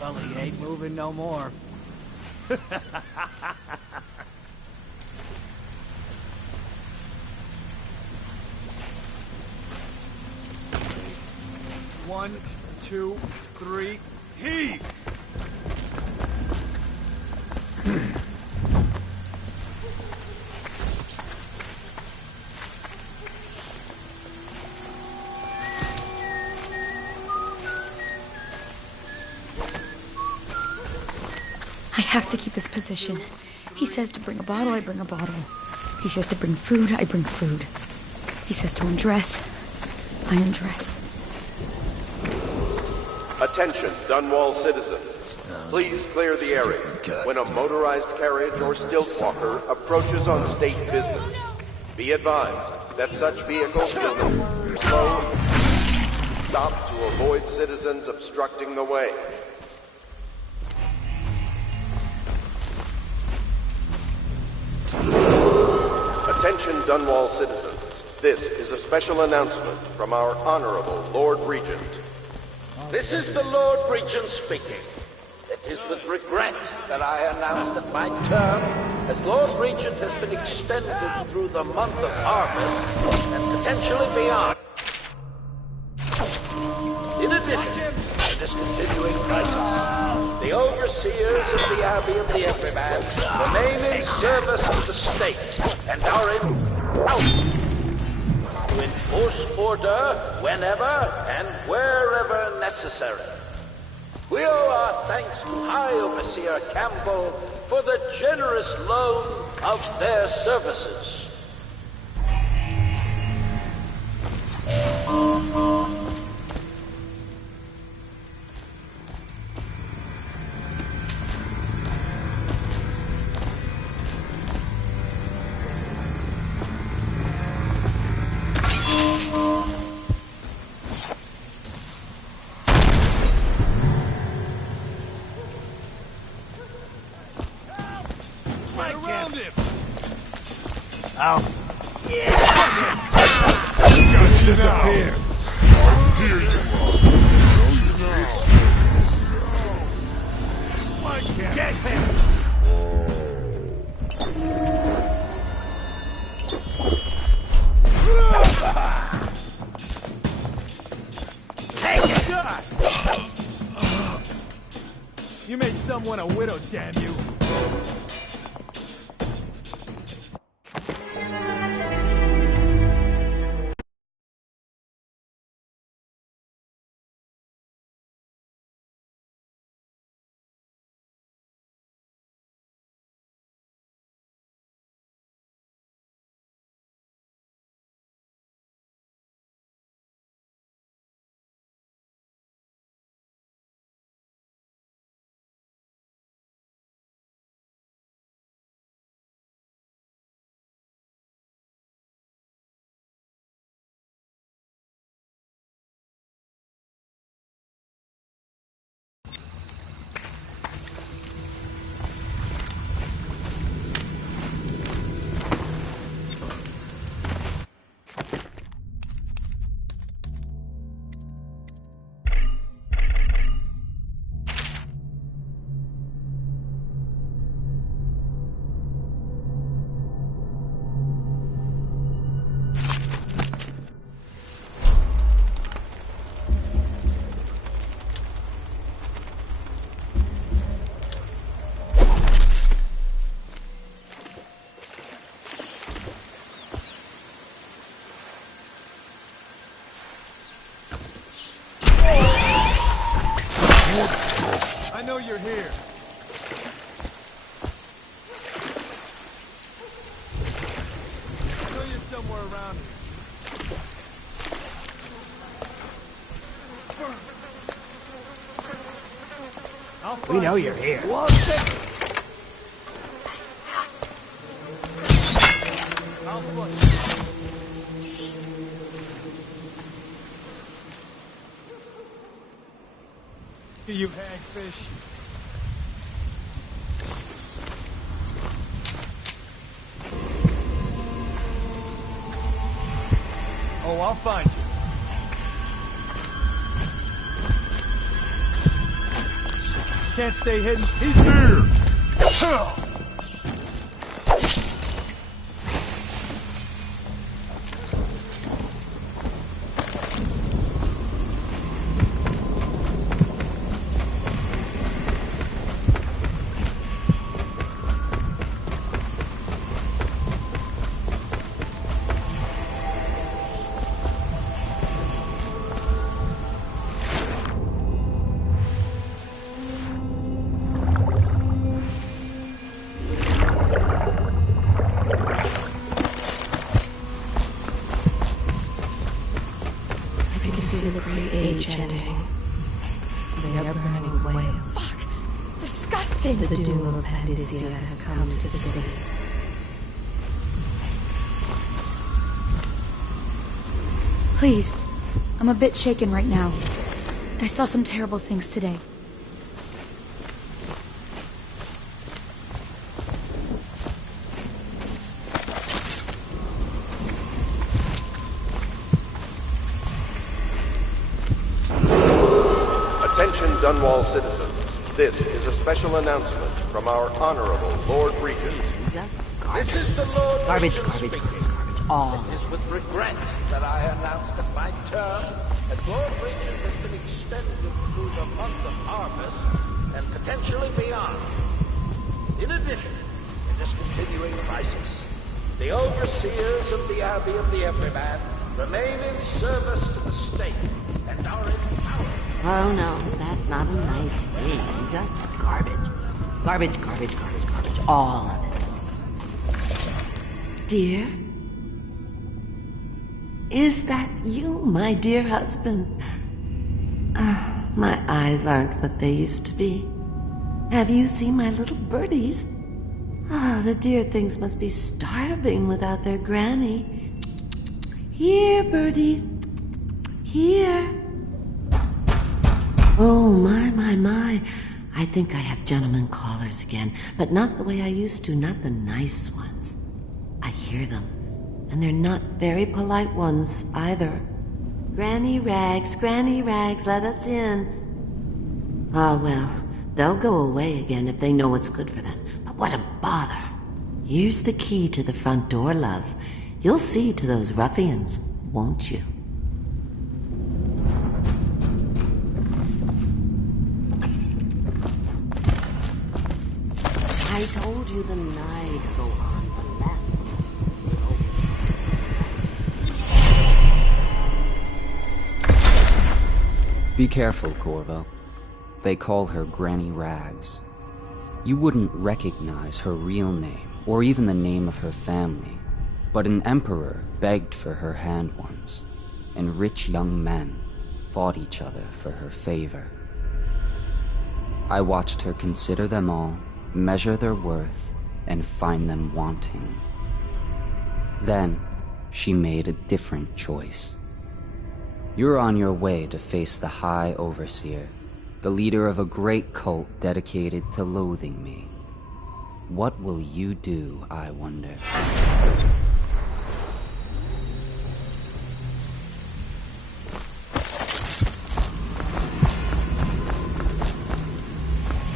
Well, he ain't moving no more. One, two, three, heave! I have to keep this position. He says to bring a bottle, I bring a bottle. He says to bring food, I bring food. He says to undress, I undress. Attention, Dunwall citizens. Please clear the area when a motorized carriage or stilt walker approaches on state business. Be advised that such vehicles will slow, stop to avoid citizens obstructing the way. Attention, Dunwall citizens. This is a special announcement from our Honorable Lord Regent. This is the Lord Regent speaking. It is with regret that I announce that my term as Lord Regent has been extended through the month of harvest and potentially beyond. In addition to this continuing crisis, the overseers of the Abbey of the Everyman remain in service of the state and are in to enforce order whenever and wherever necessary. We owe our thanks to High Overseer Campbell for the generous loan of their services. Ow. You guys disappear. Here you are. Get him! Take it! God. You made someone a widow, damn you! I know you're here. I know you're somewhere around here. We know you're here. You hagfish. Oh, I'll find you. Can't stay hidden. He's here! The doom of Pandysia has come to the city. Please, I'm a bit shaken right now. I saw some terrible things today. Attention Dunwall citizens. This is a special announcement from our Honorable Lord Regent. This is the Lord Garbage, Regent garbage, speaking. garbage, garbage. All. It is with regret that I announce that my term as Lord Regent has been extended through the month of harvest and potentially beyond. In addition, in this continuing crisis, the overseers of the Abbey of the Everyman remain in service to the state and are empowered. Oh no, that's not a nice thing. Just garbage. Garbage, garbage, garbage, garbage. All of it. Dear? Is that you, my dear husband? My eyes aren't what they used to be. Have you seen my little birdies? The dear things must be starving without their granny. Here, birdies. Here. Oh, my. I think I have gentlemen callers again, but not the way I used to, not the nice ones. I hear them, and they're not very polite ones either. Granny Rags, let us in. Ah, well, they'll go away again if they know what's good for them. But what a bother. Here's the key to the front door, love. You'll see to those ruffians, won't you? I told you the knives go on the left. Be careful, Corvo. They call her Granny Rags. You wouldn't recognize her real name, or even the name of her family, but an emperor begged for her hand once, and rich young men fought each other for her favor. I watched her consider them all, measure their worth, and find them wanting. Then, she made a different choice. You're on your way to face the High Overseer, the leader of a great cult dedicated to loathing me. What will you do, I wonder?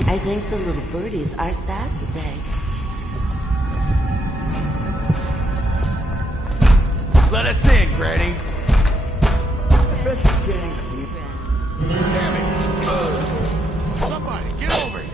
I think the little birdies are sad today. Let us in, Granny. Damn it. Somebody, get over here.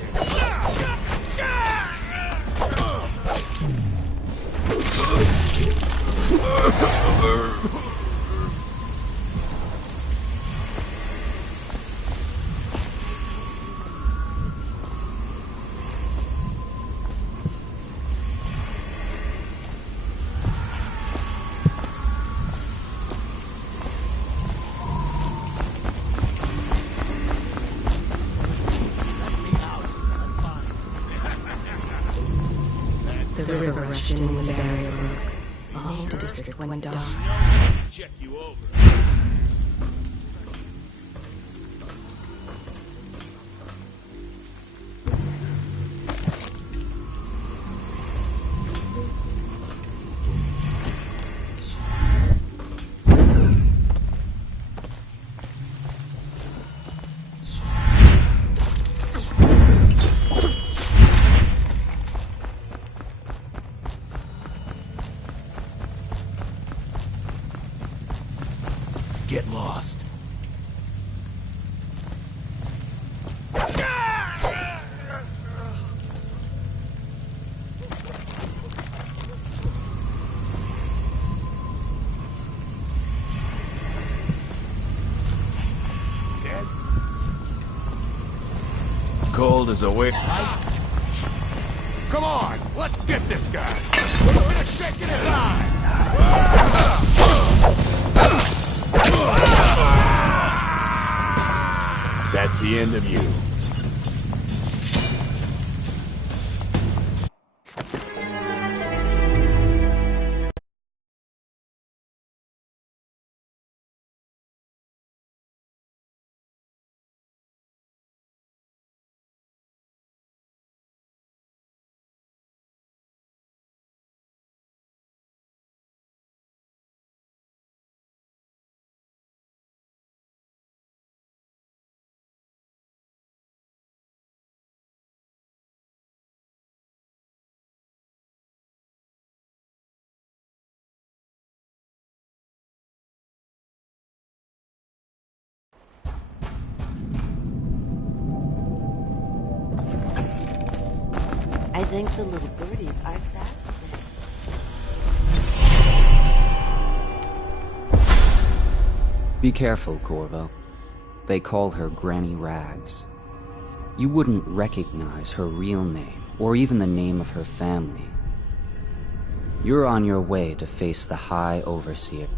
river rushed in when the barrier broke. The whole district went dark. Check you over. Get lost. Cold as a witch. Come on, let's get this guy. We're gonna shake it aside. That's the end of you. I think the little birdies are sad today. Be careful, Corvo. They call her Granny Rags. You wouldn't recognize her real name, or even the name of her family. You're on your way to face the High Overseer.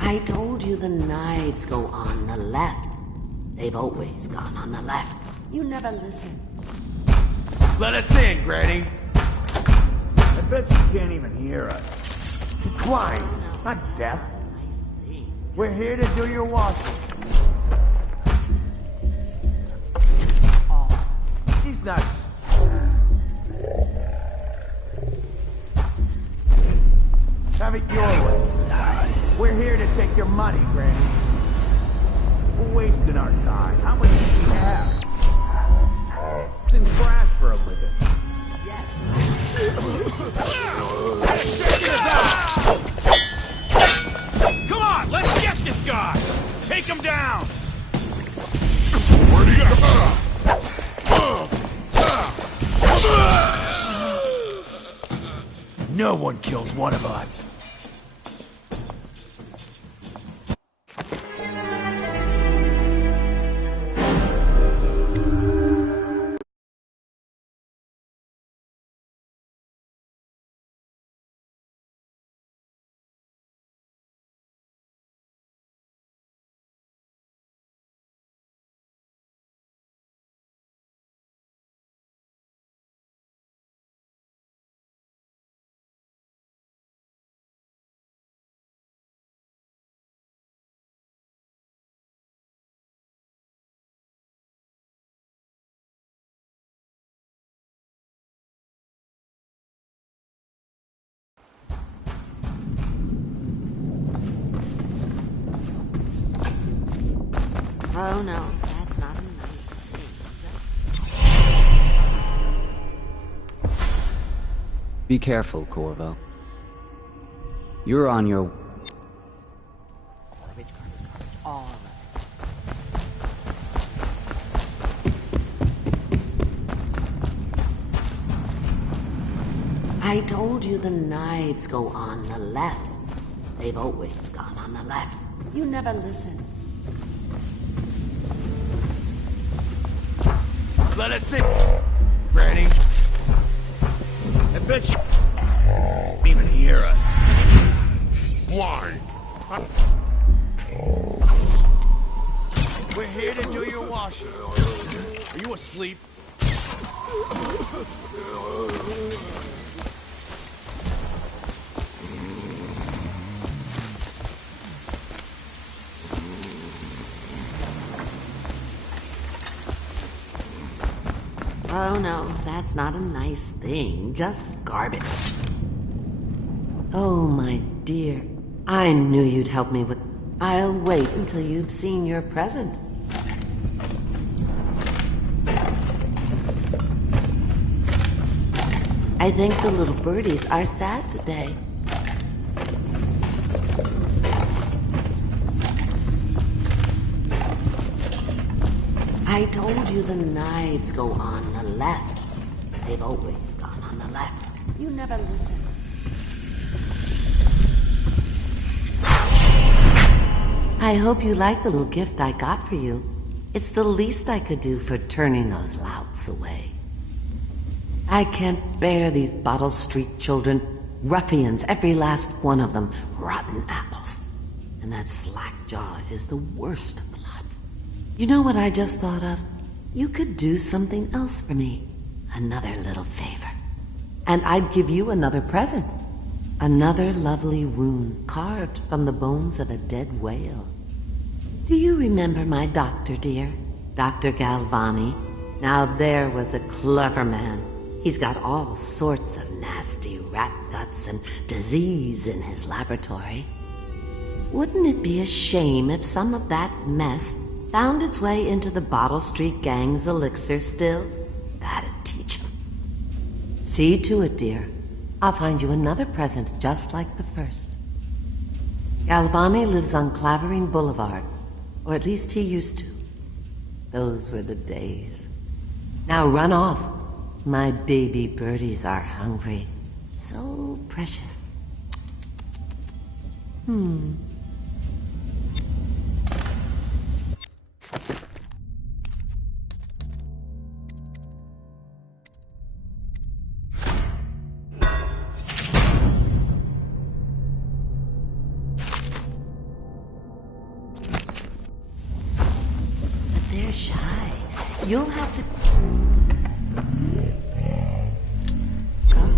I told you the knives go on the left. They've always gone on the left. You never listen. Let us in, Granny. I bet you can't even hear us. She's blind, not deaf. We're here to do your washing. Oh, she's not. Have it your way. We're here to take your money, Granny. We're wasting our time. How much do we have? It's in crash for a living. Yes. Shake it out! Come on, let's get this guy! Take him down! Where do you go? No one kills one of us. Oh no, that's not a nice thing. Be careful, Corvo. You're on your... Garbage, all of it. I told you the knives go on the left. They've always gone on the left. You never listen. Let us in, Granny. I bet you can't even hear us. Blind. We're here to do your washing. Are you asleep? Oh no, that's not a nice thing. Just garbage. Oh, my dear. I knew you'd help me with... I'll wait until you've seen your present. I think the little birdies are sad today. I told you the knives go on the left. They've always gone on the left. You never listen. I hope you like the little gift I got for you. It's the least I could do for turning those louts away. I can't bear these Bottle Street children. Ruffians, every last one of them. Rotten apples. And that slack-jaw is the worst of the lot. You know what I just thought of? You could do something else for me. Another little favor. And I'd give you another present. Another lovely rune carved from the bones of a dead whale. Do you remember my doctor, dear? Dr. Galvani? Now there was a clever man. He's got all sorts of nasty rat guts and disease in his laboratory. Wouldn't it be a shame if some of that mess found its way into the Bottle Street Gang's elixir still? That'd teach him. See to it, dear. I'll find you another present just like the first. Galvani lives on Clavering Boulevard, or at least he used to. Those were the days. Now run off. My baby birdies are hungry. So precious. They're shy. You'll have to... Come.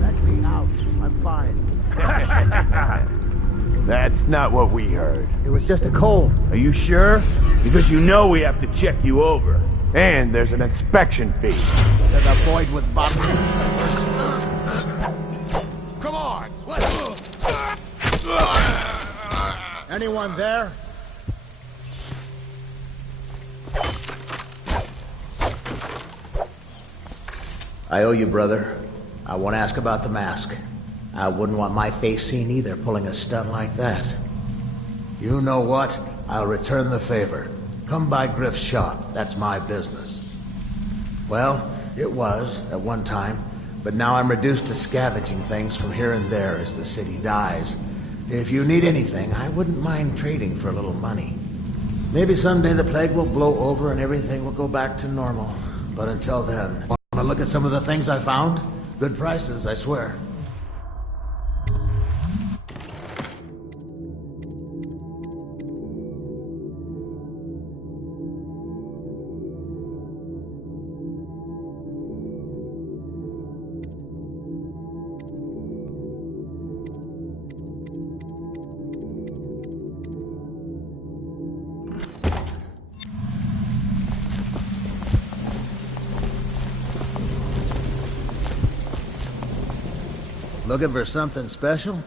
Let me out. I'm fine. That's not what we heard. It was just a cold. Are you sure? Because you know we have to check you over. And there's an inspection fee. To the void with bombs. Come on, let's... Anyone there? I owe you, brother. I won't ask about the mask. I wouldn't want my face seen either, pulling a stunt like that. You know what? I'll return the favor. Come by Griff's shop. That's my business. Well, it was, at one time, but now I'm reduced to scavenging things from here and there as the city dies. If you need anything, I wouldn't mind trading for a little money. Maybe someday the plague will blow over and everything will go back to normal. But until then, want to look at some of the things I found? Good prices, I swear. Looking for something special?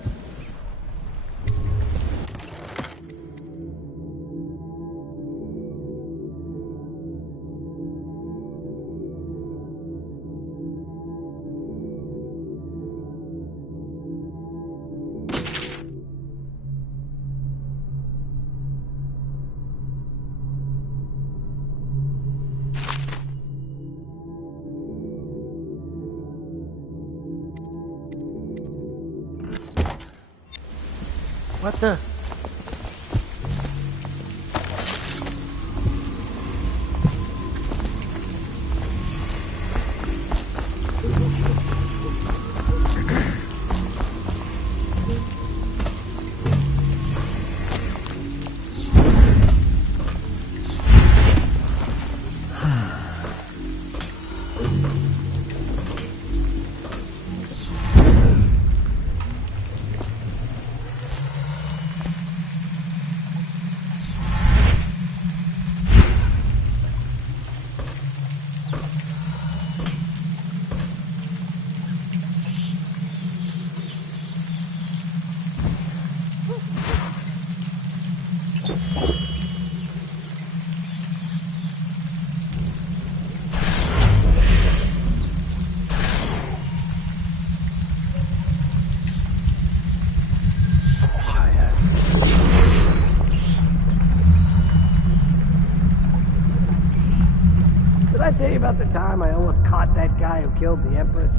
What the? Did I tell you about the time I almost caught that guy who killed the Empress?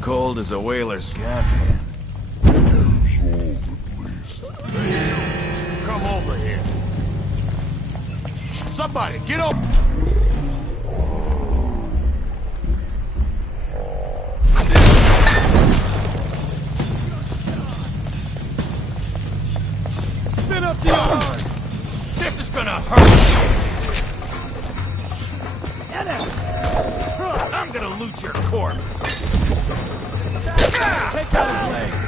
Cold as a whaler's gaff hand. Come over here. Somebody, get up! Spin up the arm! This is gonna hurt! I'm gonna loot your corpse! Take out his legs!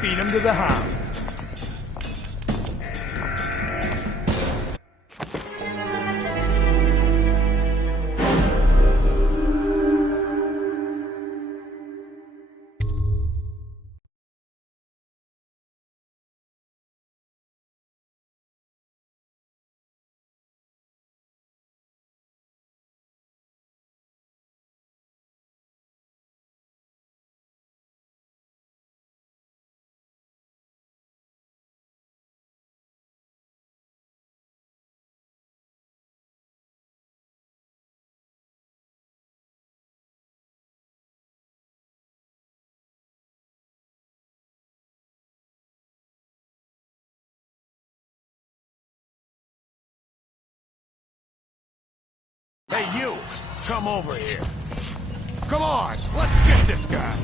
Feed him to the hounds. Hey, you! Come over here. Come on, let's get this guy.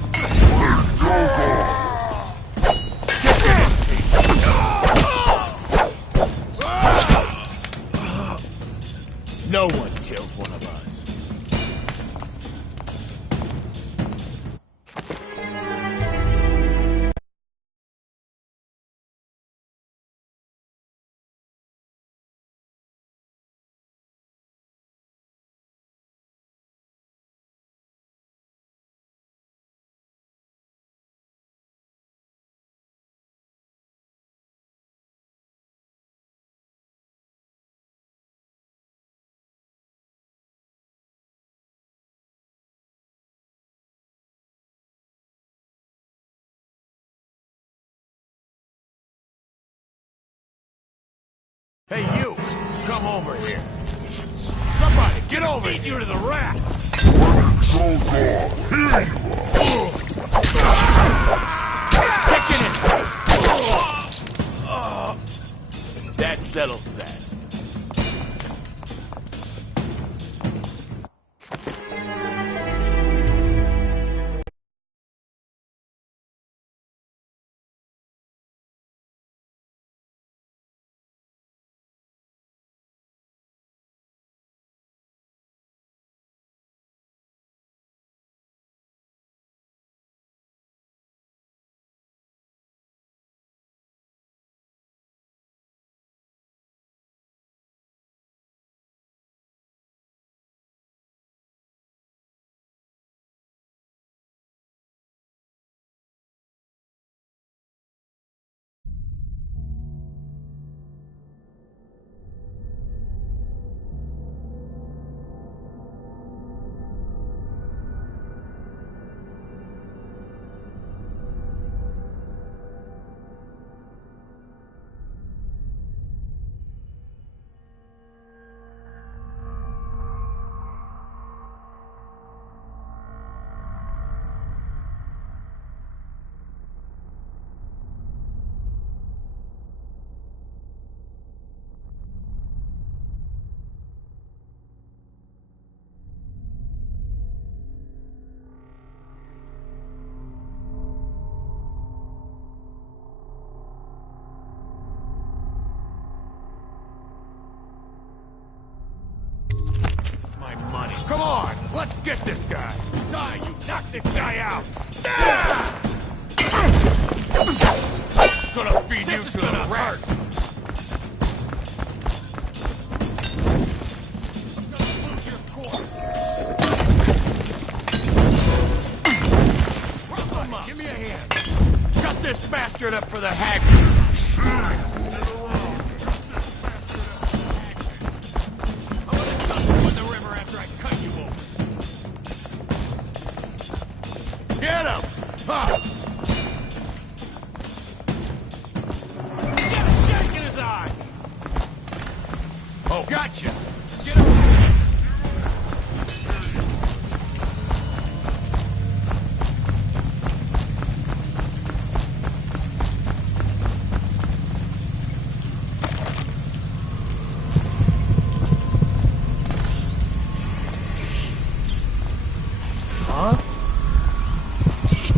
No one killed one of us. Hey, you! Come over here. Somebody, get over here! Feed you to the rats! That settles that. Come on, let's get this guy. Die, you knock this guy out. Gonna feed you to the rats. Give me a hand. Cut this bastard up for the hag. I'm gonna dump you in the river after I cut you open. Get him! Huh! Get a shank in his eye! Oh, gotcha! Get him!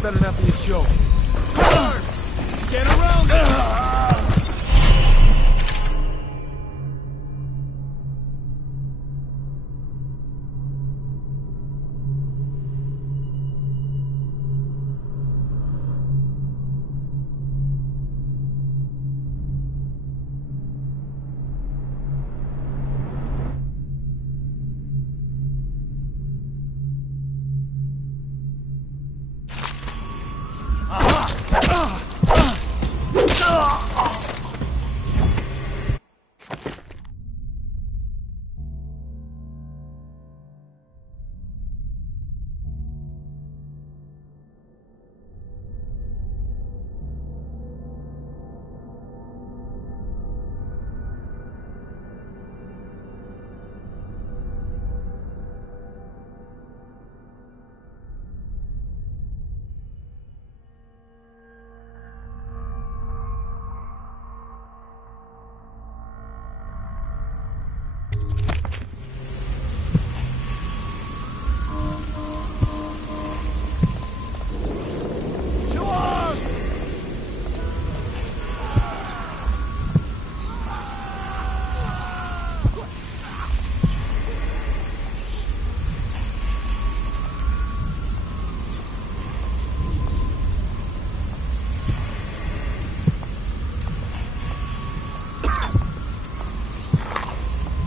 Better not be a joke. Get around it!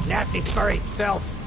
Nasty furry filth.